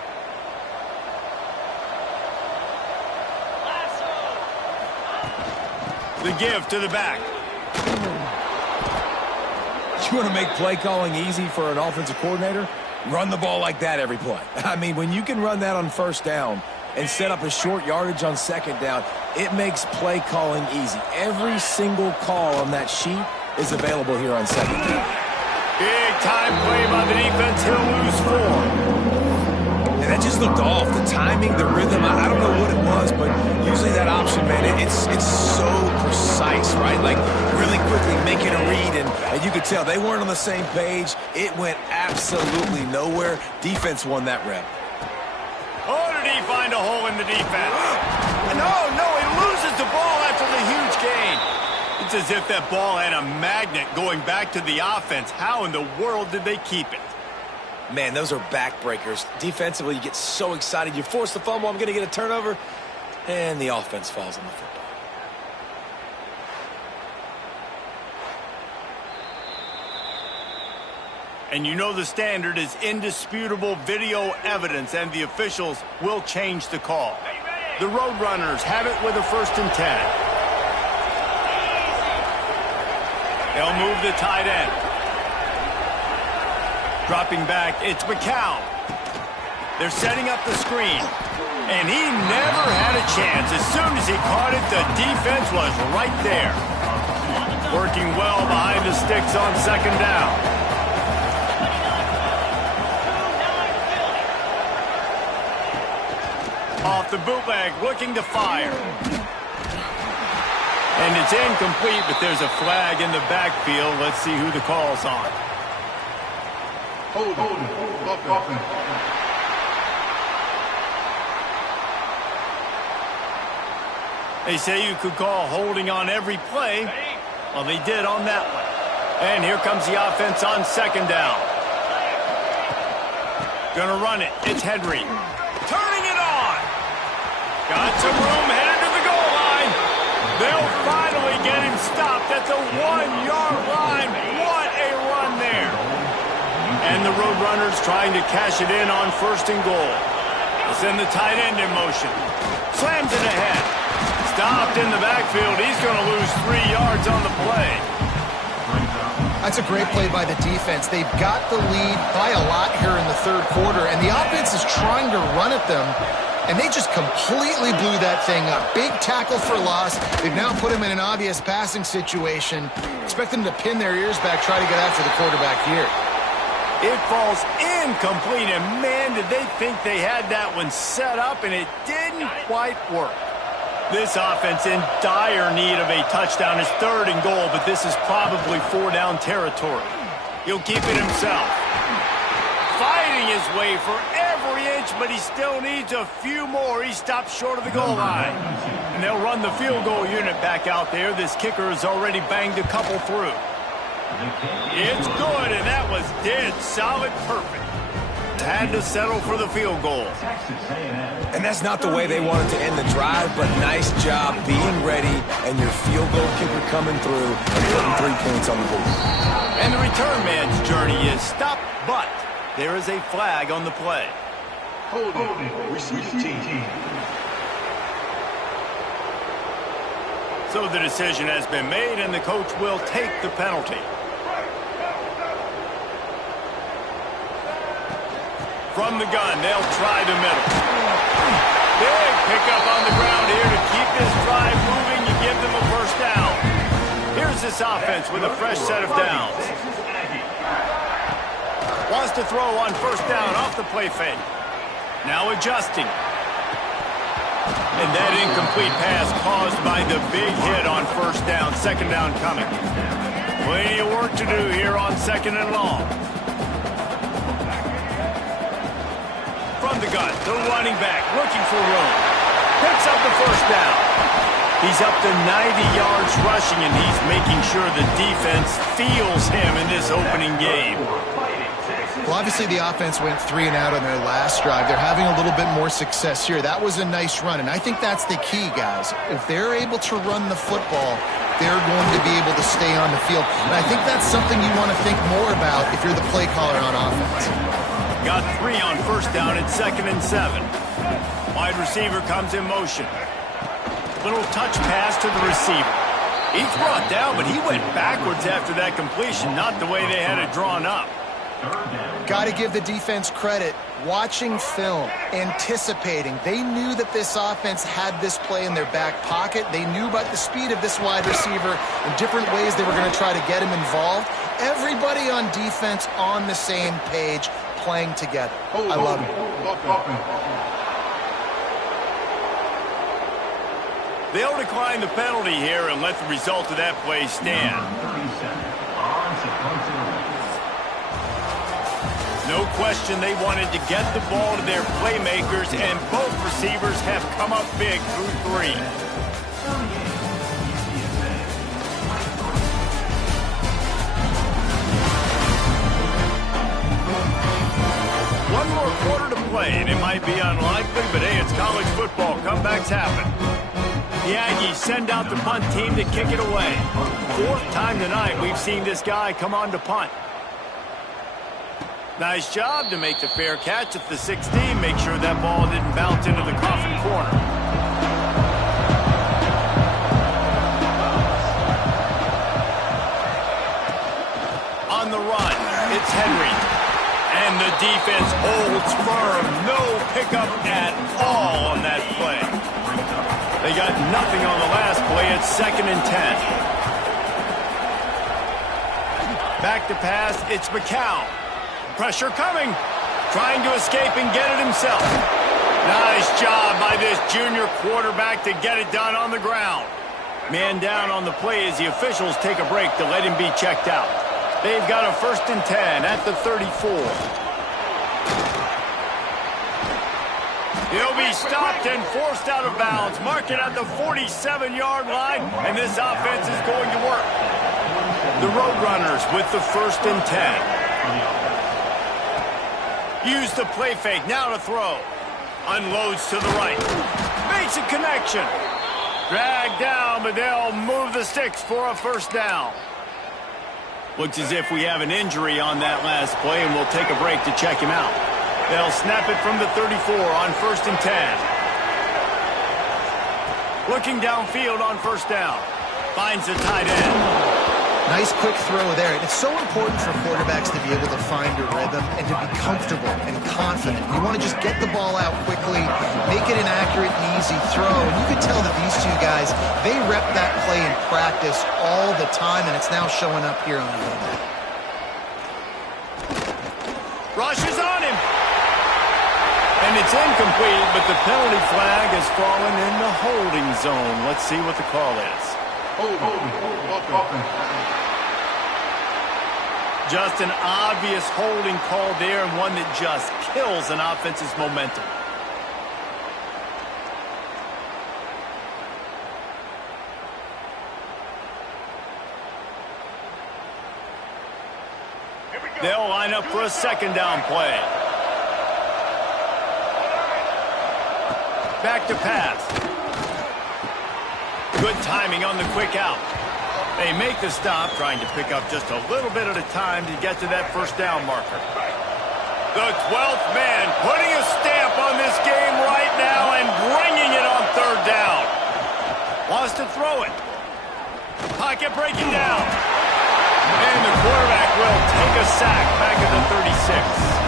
The give to the back. You want to make play calling easy for an offensive coordinator? Run the ball like that every play. I mean, when you can run that on 1st down and set up a short yardage on 2nd down, it makes play calling easy. Every single call on that sheet is available here on 2nd down. Big time play by the defense. He'll lose 4. And that just looked off. The timing, the rhythm, I don't know what it was, but usually that option, man, it's so precise, right? Like, really quickly making a read, and you could tell they weren't on the same page. It went absolutely nowhere. Defense won that rep. Oh, did he find a hole in the defense? No, he loses the ball after the huge gain. It's as if that ball had a magnet going back to the offense. How in the world did they keep it? Man, those are backbreakers. Defensively, you get so excited. You force the fumble, I'm going to get a turnover, and the offense falls on the football. And you know the standard is indisputable video evidence, and the officials will change the call. The Roadrunners have it with a 1st and 10. They'll move the tight end. Dropping back, it's McCown. They're setting up the screen. And he never had a chance. As soon as he caught it, the defense was right there. Working well behind the sticks on 2nd down. Off the bootleg, looking to fire. And it's incomplete, but there's a flag in the backfield. Let's see who the call's on. Hold on. They say you could call holding on every play. Well, they did on that one. And here comes the offense on 2nd down. Gonna run it. It's Henry. Turning it on. Got some room, headed to the goal line. They'll finally get him stopped at the 1-yard line. What a run there. And the Roadrunners trying to cash it in on 1st and goal. They'll send the tight end in motion. Slams it ahead. Stopped in the backfield. He's going to lose 3 yards on the play. That's a great play by the defense. They've got the lead by a lot here in the 3rd quarter, and the offense is trying to run at them, and they just completely blew that thing up. Big tackle for loss. They've now put him in an obvious passing situation. Expect them to pin their ears back, try to get after the quarterback here. It falls incomplete, and man, did they think they had that one set up, and it didn't quite work. This offense in dire need of a touchdown is 3rd and goal, but this is probably 4-down territory. He'll keep it himself. Fighting his way for every inch, but he still needs a few more. He stops short of the goal line. And they'll run the field goal unit back out there. This kicker has already banged a couple through. It's good, and that was dead solid perfect. Had to settle for the field goal. And that's not the way they wanted to end the drive, but nice job being ready and your field goal kicker coming through and putting 3 points on the board. And the return man's journey is stopped, but there is a flag on the play. Holding. Receiving team. So the decision has been made, and the coach will take the penalty. From the gun, they'll try the middle. Big pickup on the ground here to keep this drive moving. You give them a first down. Here's this offense with a fresh set of downs. Wants to throw on first down off the play fake. Now adjusting. And that incomplete pass caused by the big hit on first down. Second down coming. Plenty of work to do here on second and long. From the gun, the running back looking for room. Picks up the first down. He's up to 90 yards rushing, and he's making sure the defense feels him in this opening game. Well, obviously the offense went 3 and out on their last drive. They're having a little bit more success here. That was a nice run, and I think that's the key, guys. If they're able to run the football, they're going to be able to stay on the field. And I think that's something you want to think more about if you're the play caller on offense. Got 3 on first down at 2nd and 7. Wide receiver comes in motion. Little touch pass to the receiver. He's brought down, but he went backwards after that completion, not the way they had it drawn up. Got to give the defense credit. Watching film, anticipating. They knew that this offense had this play in their back pocket. They knew about the speed of this wide receiver and different ways they were going to try to get him involved. Everybody on defense on the same page, playing together. I love it. They'll decline the penalty here and let the result of that play stand. No question they wanted to get the ball to their playmakers, and both receivers have come up big through 3. One more quarter to play, and it might be unlikely, but hey, it's college football. Comebacks happen. The Aggies send out the punt team to kick it away. 4th time tonight we've seen this guy come on to punt. Nice job to make the fair catch at the 16. Make sure that ball didn't bounce into the coffin corner. On the run, it's Henry. And the defense holds firm. No pickup at all on that play. They got nothing on the last play. It's 2nd and 10. Back to pass. It's McCown. Pressure coming. Trying to escape and get it himself. Nice job by this junior quarterback to get it done on the ground. Man down on the play as the officials take a break to let him be checked out. They've got a 1st and 10 at the 34. He'll be stopped and forced out of bounds. Mark it at the 47-yard line, and this offense is going to work. The Roadrunners with the 1st and 10. Use the play fake, now to throw. Unloads to the right. Makes a connection. Dragged down, but they'll move the sticks for a first down. Looks as if we have an injury on that last play, and we'll take a break to check him out. They'll snap it from the 34 on 1st and 10. Looking downfield on first down. Finds the tight end. Nice quick throw there. And it's so important for quarterbacks to be able to find a rhythm and to be comfortable and confident. You want to just get the ball out quickly, make it an accurate and easy throw. And you can tell that these two guys, they rep that play in practice all the time, and it's now showing up here on the field. Rushes on him. And it's incomplete, but the penalty flag has fallen in the holding zone. Let's see what the call is. Just an obvious holding call there, and one that just kills an offense's momentum. They'll line up for a 2nd down play. Back to pass. Good timing on the quick out. They make the stop, trying to pick up just a little bit at a time to get to that first down marker. The 12th man putting a stamp on this game right now and bringing it on 3rd down. Wants to throw it. Pocket breaking down. And the quarterback will take a sack back at the 36.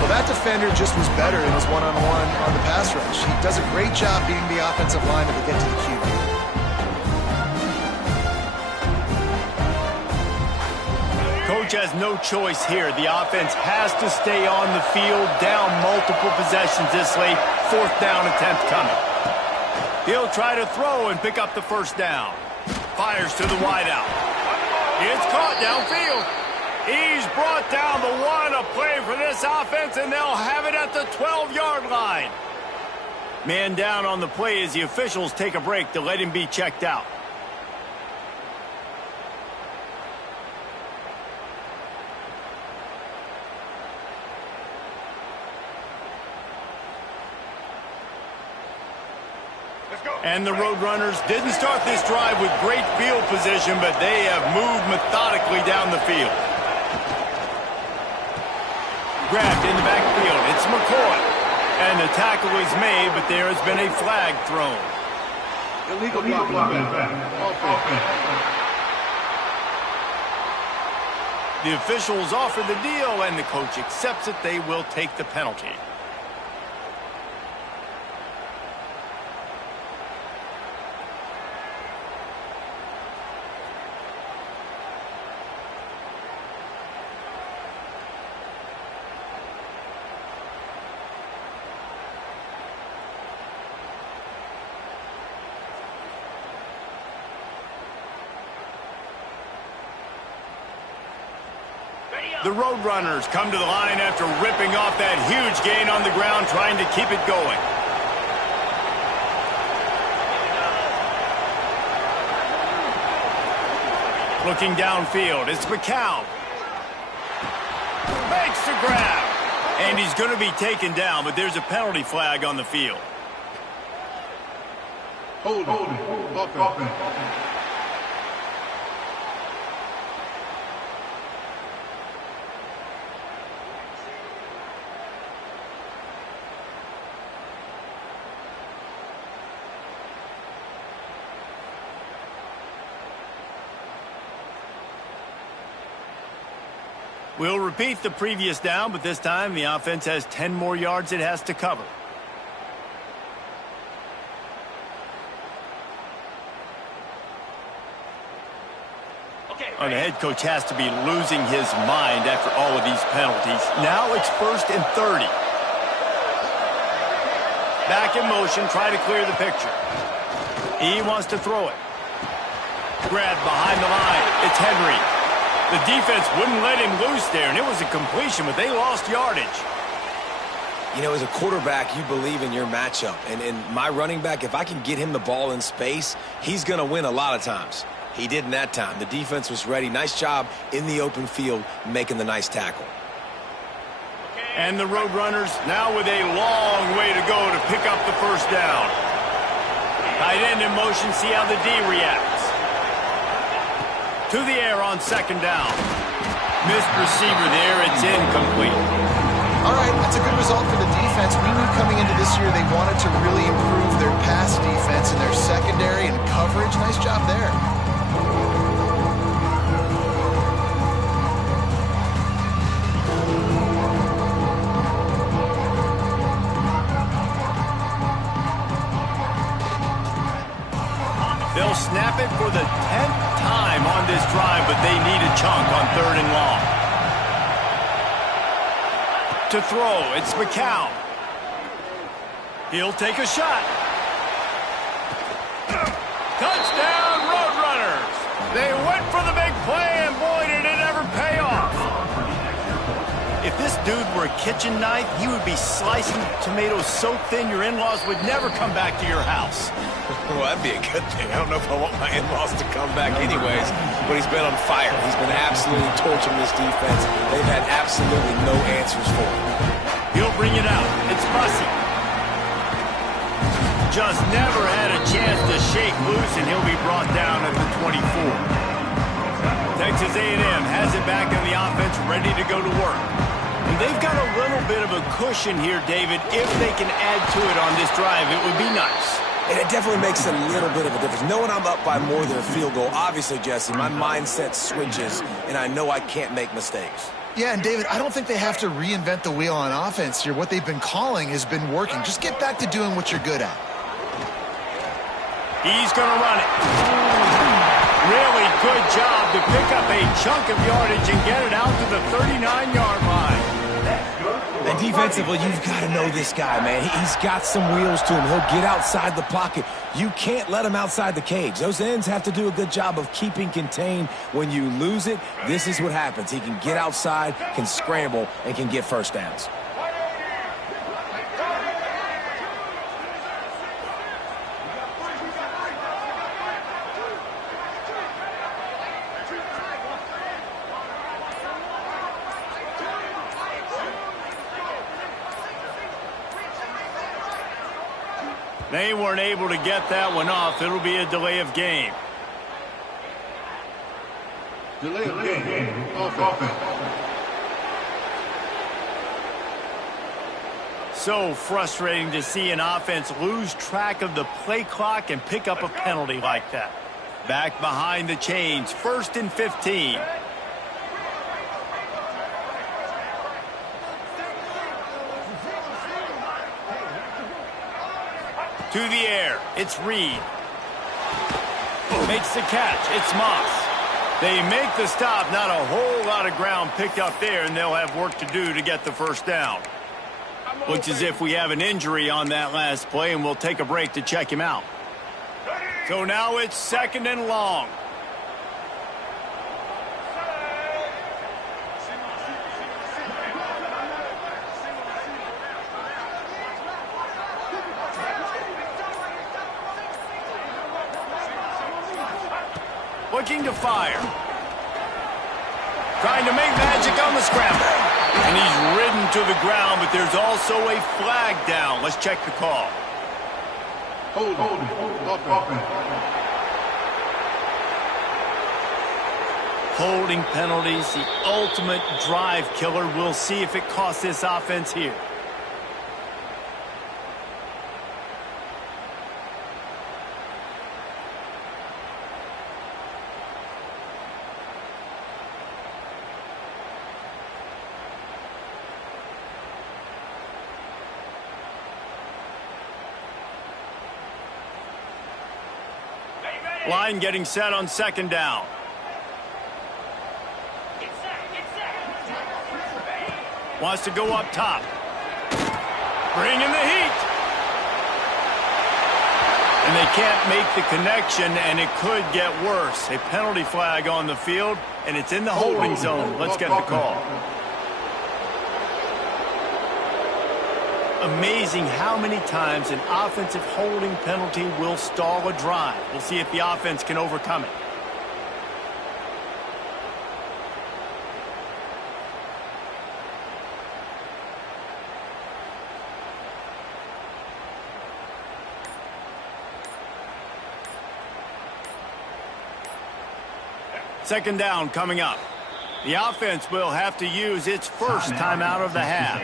Well, that defender just was better in his one-on-one on the pass rush. He does a great job being the offensive lineman to get to the QB. Coach has no choice here. The offense has to stay on the field, down multiple possessions this late. 4th down attempt coming. He'll try to throw and pick up the first down. Fires to the wideout. It's caught downfield. He's brought down the one. A play for this offense, and they'll have it at the 12-yard line. Man down on the play as the officials take a break to let him be checked out. And the Roadrunners didn't start this drive with great field position, but they have moved methodically down the field. Grabbed in the backfield. It's McCoy. And the tackle is made, but there has been a flag thrown. Illegal blocking back. Offense. The officials offer the deal, and the coach accepts it. They will take the penalty. The Roadrunners come to the line after ripping off that huge gain on the ground, trying to keep it going. Looking downfield, it's McCown. Makes the grab. And he's going to be taken down, but there's a penalty flag on the field. Hold it. Offense. We'll repeat the previous down, but this time the offense has 10 more yards it has to cover. The head coach has to be losing his mind after all of these penalties. Now it's 1st and 30. Back in motion, try to clear the picture. He wants to throw it. Grab behind the line. It's Henry. The defense wouldn't let him loose there, and it was a completion, but they lost yardage. You know, as a quarterback, you believe in your matchup. And my running back, if I can get him the ball in space, he's going to win a lot of times. He didn't that time. The defense was ready. Nice job in the open field making the nice tackle. And the Roadrunners now with a long way to go to pick up the first down. Tight end in motion, see how the D reacts. To the air on 2nd down. Missed receiver there, it's incomplete. All right, that's a good result for the defense. We knew coming into this year they wanted to really improve their pass defense and their secondary and coverage. Nice job there. They'll snap it for the 10th time on this drive, but they need a chunk on 3rd and long. To throw, it's McCown. He'll take a shot. Touchdown, Roadrunners! They went for the big play, and boy, did it ever pay off. If this dude were a kitchen knife, he would be slicing tomatoes so thin your in-laws would never come back to your house. Well, that'd be a good thing. I don't know if I want my in-laws to come back anyways, but he's been on fire. He's been absolutely torching this defense. They've had absolutely no answers for him. He'll bring it out. It's Bussey. Just never had a chance to shake loose, and he'll be brought down at the 24. Texas A&M has it back on the offense, ready to go to work. And they've got a little bit of a cushion here, David. If they can add to it on this drive, it would be nice. And it definitely makes a little bit of a difference. Knowing I'm up by more than a field goal, obviously, Jesse, my mindset switches, and I know I can't make mistakes. Yeah, and David, I don't think they have to reinvent the wheel on offense here. What they've been calling has been working. Just get back to doing what you're good at. He's going to run it. Really good job to pick up a chunk of yardage and get it out to the 39-yard line. And defensively, you've got to know this guy, man. He's got some wheels to him. He'll get outside the pocket. You can't let him outside the cage. Those ends have to do a good job of keeping contained. When you lose it, this is what happens. He can get outside, can scramble, and can get first downs. They weren't able to get that one off. It'll be a delay of game. Delay of game. Offense. So frustrating to see an offense lose track of the play clock and pick up a penalty like that. Back behind the chains, 1st and 15. To the air, it's Reed. Makes the catch, it's Moss. They make the stop, not a whole lot of ground picked up there, and they'll have work to do to get the first down. Looks as if we have an injury on that last play, and we'll take a break to check him out. So now it's 2nd and long. Looking to fire. Trying to make magic on the scramble. And he's ridden to the ground, but there's also a flag down. Let's check the call. Hold. Holding penalties, the ultimate drive killer. We'll see if it costs this offense here. Line getting set on 2nd down. Wants to go up top. Bringing the heat. And they can't make the connection, and it could get worse. A penalty flag on the field, and it's in the holding zone. Let's get the call. Amazing how many times an offensive holding penalty will stall a drive. We'll see if the offense can overcome it. Second down coming up. The offense will have to use its first timeout of the half.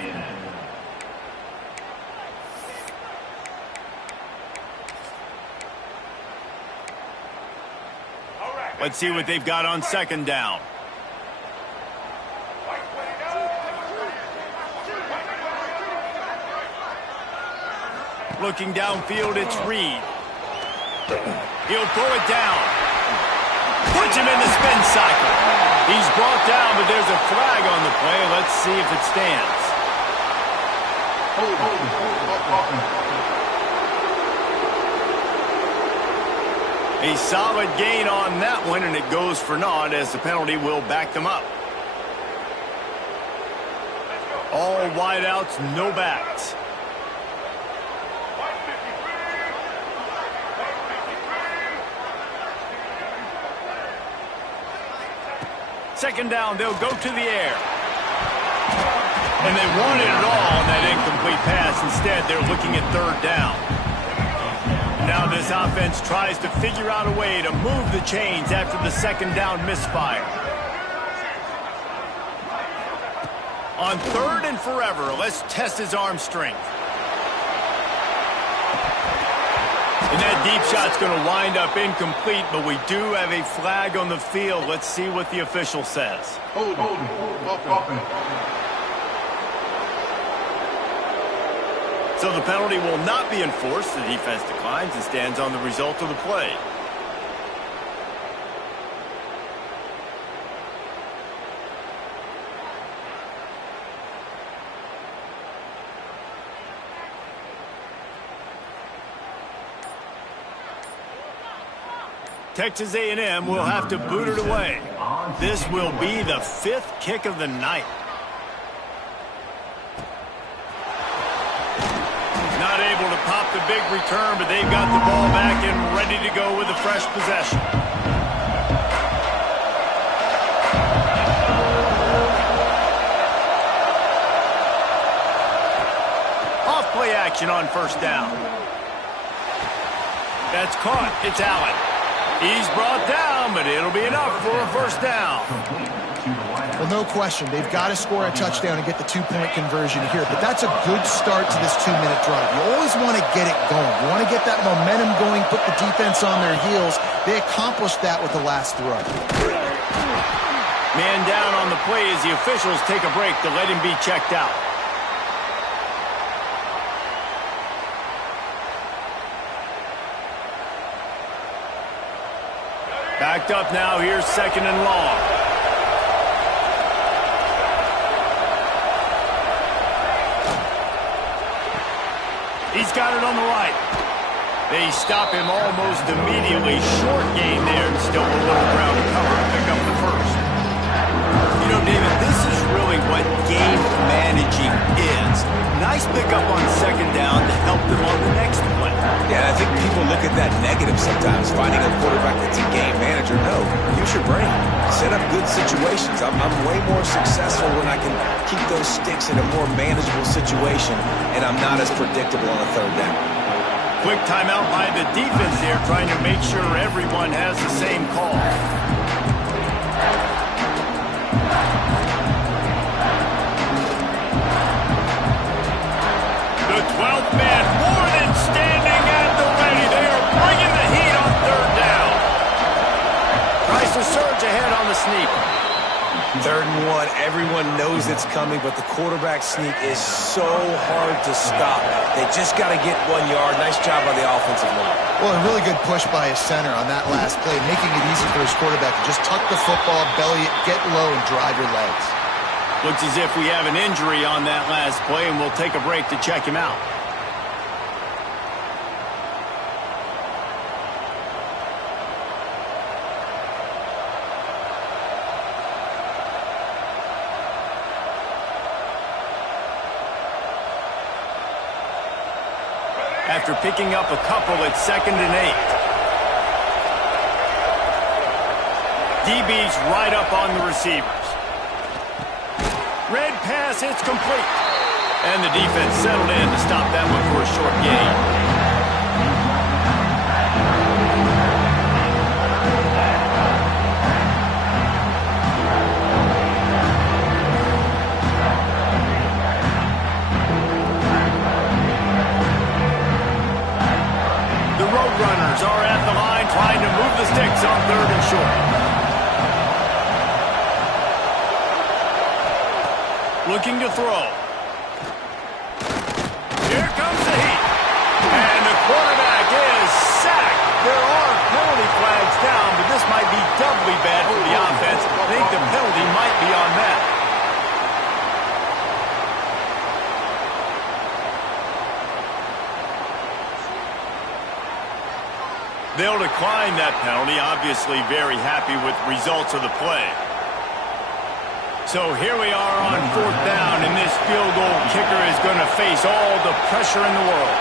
Let's see what they've got on 2nd down. Looking downfield, it's Reed. He'll throw it down. Puts him in the spin cycle. He's brought down, but there's a flag on the play. Let's see if it stands. A solid gain on that one, and it goes for naught as the penalty will back them up. All wideouts, no backs. Second down, they'll go to the air. And they wanted it all on that incomplete pass. Instead, they're looking at 3rd down. Now this offense tries to figure out a way to move the chains after the 2nd down misfire. On 3rd and forever, let's test his arm strength. And that deep shot's going to wind up incomplete, but we do have a flag on the field. Let's see what the official says. Hold offense. So the penalty will not be enforced. The defense declines and stands on the result of the play. Texas A&M will have to boot it away. This will be the 5th kick of the night. Not able to pop the big return, but they've got the ball back and ready to go with a fresh possession. Off play action on first down. That's caught. It's Allen. He's brought down, but it'll be enough for a first down. Well, no question. They've got to score a touchdown and get the two-point conversion here. But that's a good start to this 2-minute drive. You always want to get it going. You want to get that momentum going, put the defense on their heels. They accomplished that with the last throw. Man down on the play as the officials take a break to let him be checked out. Backed up now. Here's 2nd and long. He's got it on the right. They stop him almost immediately. Short gain there and still a little ground to cover to pick up the first. You know, David, this is really what game managing is. Nice pickup on 2nd down to help them on the next play. Yeah, I think people look at that negative sometimes, finding a quarterback that's a game manager. No, use your brain. Set up good situations. I'm way more successful when I can keep those sticks in a more manageable situation, and I'm not as predictable on a 3rd down. Quick timeout by the defense there, trying to make sure everyone has the same call. The 12th man, more than standing at the ready. They are bringing the heat on 3rd down. Tries to surge ahead on the sneak. 3rd and 1, everyone knows it's coming, but the quarterback sneak is so hard to stop. They just got to get 1 yard. Nice job by the offensive line. Well, a really good push by his center on that last play, making it easy for his quarterback to just tuck the football, belly it, get low, and drive your legs. Looks as if we have an injury on that last play, and we'll take a break to check him out. After picking up a couple at 2nd and 8. DB's right up on the receivers. Red pass, it's complete. And the defense settled in to stop that one for a short gain. The Roadrunners are at the line trying to move the sticks on 3rd and short. Looking to throw. Here comes the heat. And the quarterback is sacked. There are penalty flags down, but this might be doubly bad for the offense. I think the penalty might be on that. They'll decline that penalty, obviously very happy with results of the play. So here we are on 4th down, and this field goal kicker is going to face all the pressure in the world.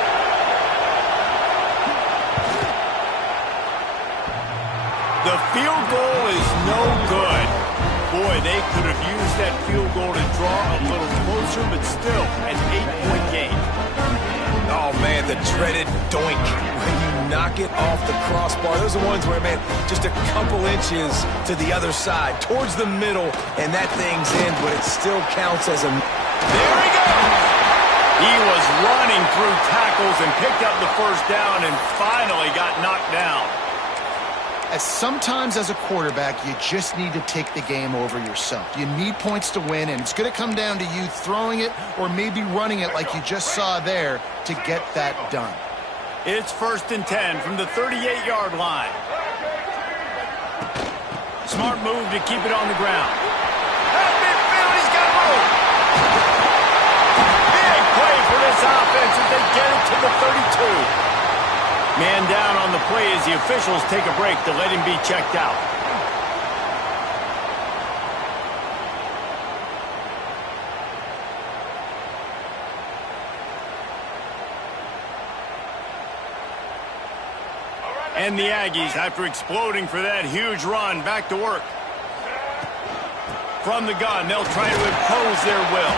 The field goal is no good. Boy, they could have used that field goal to draw a little closer, but still an 8-point game. Oh, man, the dreaded doink. When you knock it off the crossbar, those are the ones where, man, just a couple inches to the other side, towards the middle, and that thing's in, but it still counts as a... There he goes! He was running through tackles and picked up the first down and finally got knocked down. Sometimes as a quarterback, you just need to take the game over yourself. You need points to win, and it's going to come down to you throwing it or maybe running it like you just saw there to get that done. It's 1st and 10 from the 38-yard line. Smart move to keep it on the ground. At midfield, he's got room. Big play for this offense as they get it to the 32. Man down on the play as the officials take a break to let him be checked out. And the Aggies, after exploding for that huge run, back to work. From the gun, they'll try to impose their will.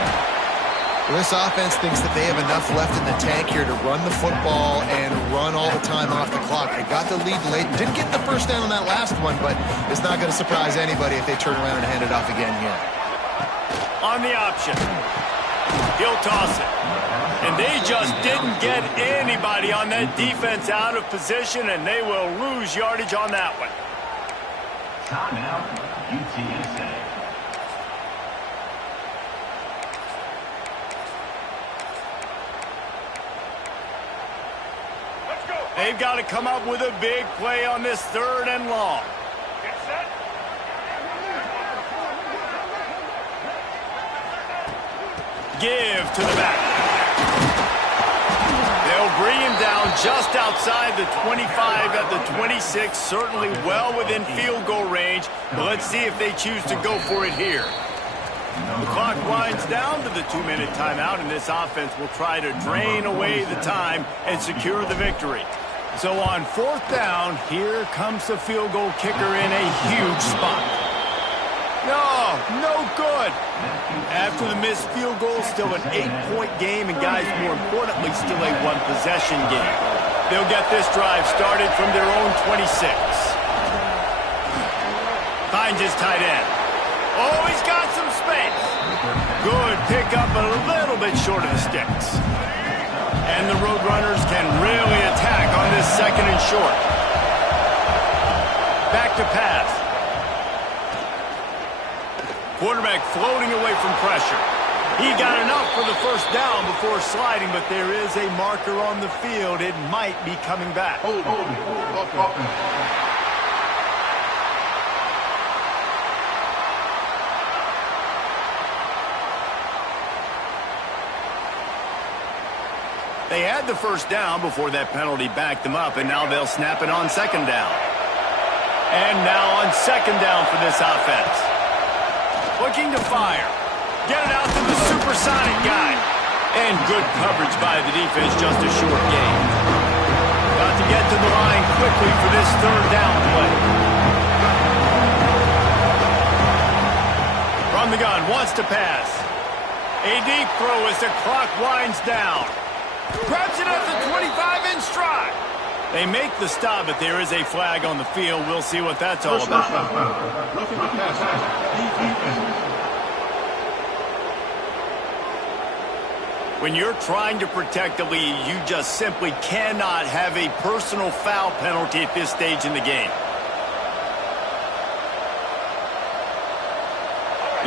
Well, this offense thinks that they have enough left in the tank here to run the football and run all the time off the clock. They got the lead late. Didn't get the first down on that last one, but it's not going to surprise anybody if they turn around and hand it off again here. On the option. He'll toss it. And they just didn't get anybody on that defense out of position, and they will lose yardage on that one. Timeout, UTSA. They've got to come up with a big play on this 3rd and long. Get set. Give to the back. They'll bring him down just outside the 25 at the 26, certainly well within field goal range, but let's see if they choose to go for it here. The clock winds down to the 2-minute timeout, and this offense will try to drain away the time and secure the victory. So on 4th down, here comes the field goal kicker in a huge spot. No good. After the missed field goal, still an 8-point game, and guys, more importantly, still a 1-possession game. They'll get this drive started from their own 26. Finds his tight end. Oh, he's got some space. Good pickup, but a little bit short of the sticks. And the Roadrunners can really attack on this 2nd and short. Back to pass. Quarterback floating away from pressure. He got enough for the first down before sliding, but there is a marker on the field. It might be coming back. Hold. They had the first down before that penalty backed them up, and now they'll snap it on 2nd down. And now on 2nd down for this offense. Looking to fire. Get it out to the supersonic guy. And good coverage by the defense, just a short gain. Got to get to the line quickly for this 3rd down play. From the gun, wants to pass. A deep throw as the clock winds down. Grabs it at the 25 in stride. They make the stop, but there is a flag on the field. We'll see what that's all about. When you're trying to protect the lead, you just simply cannot have a personal foul penalty at this stage in the game.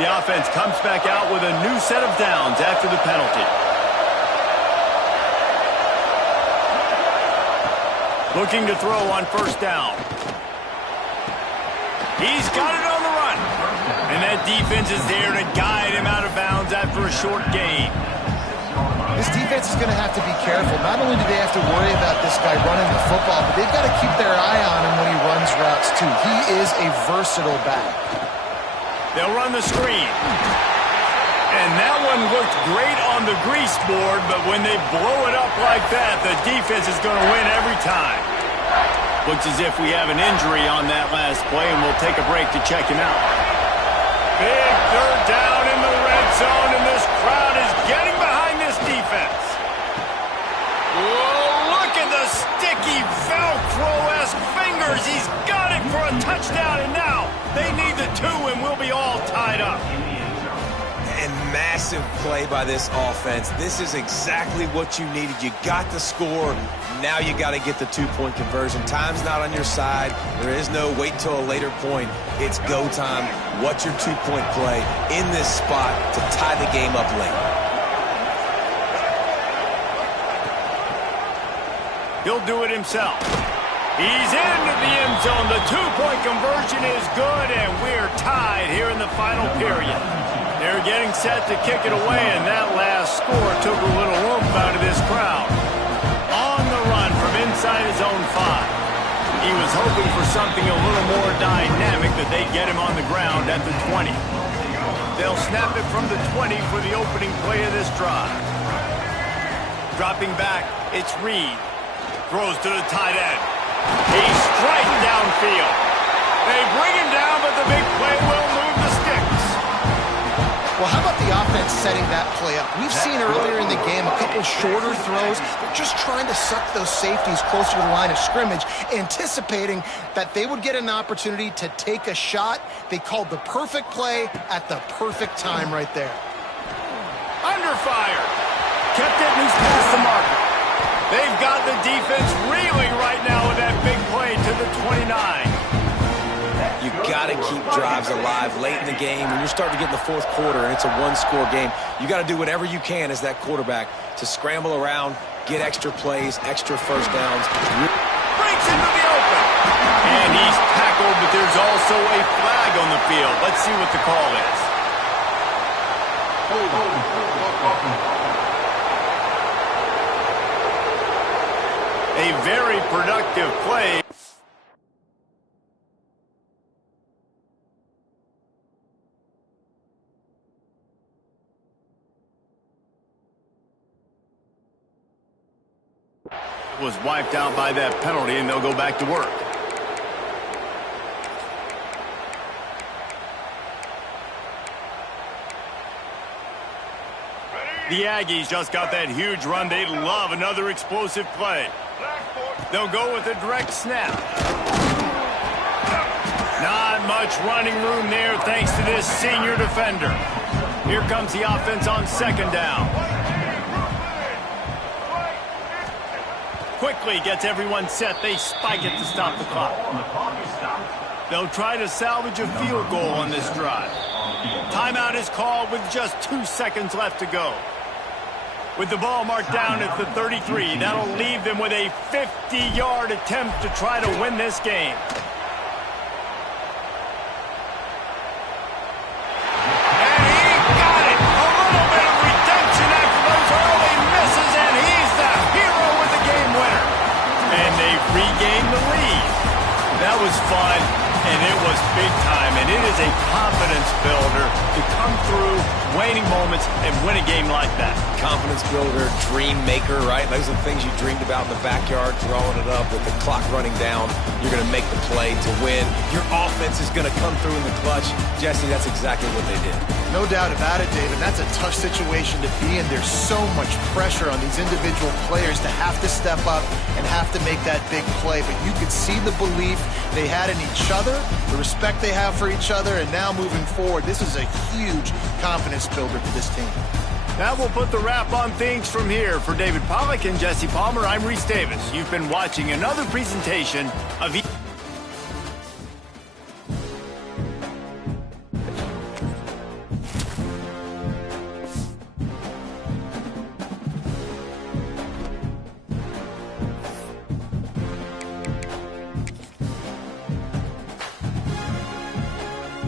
The offense comes back out with a new set of downs after the penalty. Looking to throw on 1st down. He's got it on the run. And that defense is there to guide him out of bounds after a short gain. This defense is going to have to be careful. Not only do they have to worry about this guy running the football, but they've got to keep their eye on him when he runs routes too. He is a versatile back. They'll run the screen. And that one looked great on the grease board, but when they blow it up like that, the defense is going to win every time. Looks as if we have an injury on that last play, and we'll take a break to check him out. Big 3rd down in the red zone, and this crowd is getting behind this defense. Whoa, look at the sticky Velcro-esque fingers. He's got it for a touchdown, and now they need the 2, and we'll be all tied up. And massive play by this offense. This is exactly what you needed. You got the score. Now you got to get the two-point conversion. Time's not on your side. There is no wait till a later point. It's go time. What's your two-point play in this spot to tie the game up late? He'll do it himself. He's into the end zone. The two-point conversion is good, and we're tied here in the final period. They're getting set to kick it away, and that last score took a little oomph out of this crowd. On the run from inside his own 5. He was hoping for something a little more dynamic, that they'd get him on the ground at the 20. They'll snap it from the 20 for the opening play of this drive. Dropping back, it's Reed. Throws to the tight end. He's striking downfield. They bring him down, but the big play will move the sticks. Well, how about the offense setting that play up? We've seen earlier in the game a couple shorter throws. They're just trying to suck those safeties closer to the line of scrimmage, anticipating that they would get an opportunity to take a shot. They called the perfect play at the perfect time right there. Under fire. Kept it, and he's past the marker. They've got the defense reeling right now with that big play to the 29. You got to keep drives alive late in the game. When you're starting to get in the fourth quarter and it's a one-score game, you got to do whatever you can as that quarterback to scramble around, get extra plays, extra first downs. Breaks into the open. And he's tackled, but there's also a flag on the field. Let's see what the call is. A very productive play. Was wiped out by that penalty, and they'll go back to work. The Aggies just got that huge run. They love another explosive play. They'll go with a direct snap. Not much running room there thanks to this senior defender. Here comes the offense on second down. Quickly gets everyone set. They spike it to stop the clock. They'll try to salvage a field goal on this drive. Timeout is called with just 2 seconds left to go. With the ball marked down at the 33, that'll leave them with a 50-yard attempt to try to win this game. And he got it! A little bit of redemption after those early misses, and he's the hero with the game winner. And they've regained the lead. That was fun, and it was big time, and it is a confidence builder to come through waning moments and win a game like that. Confidence builder, dream maker, right? Those are the things you dreamed about in the backyard, drawing it up with the clock running down. You're going to make the play to win. Your offense is going to come through in the clutch. Jesse, that's exactly what they did. No doubt about it, David. That's a tough situation to be in. There's so much pressure on these individual players to have to step up and have to make that big play. But you could see the belief they had in each other, the respect they have for each other, and now moving forward, this is a huge confidence builder for this team. That will put the wrap on things from here. For David Pollack and Jesse Palmer, I'm Reese Davis. You've been watching another presentation of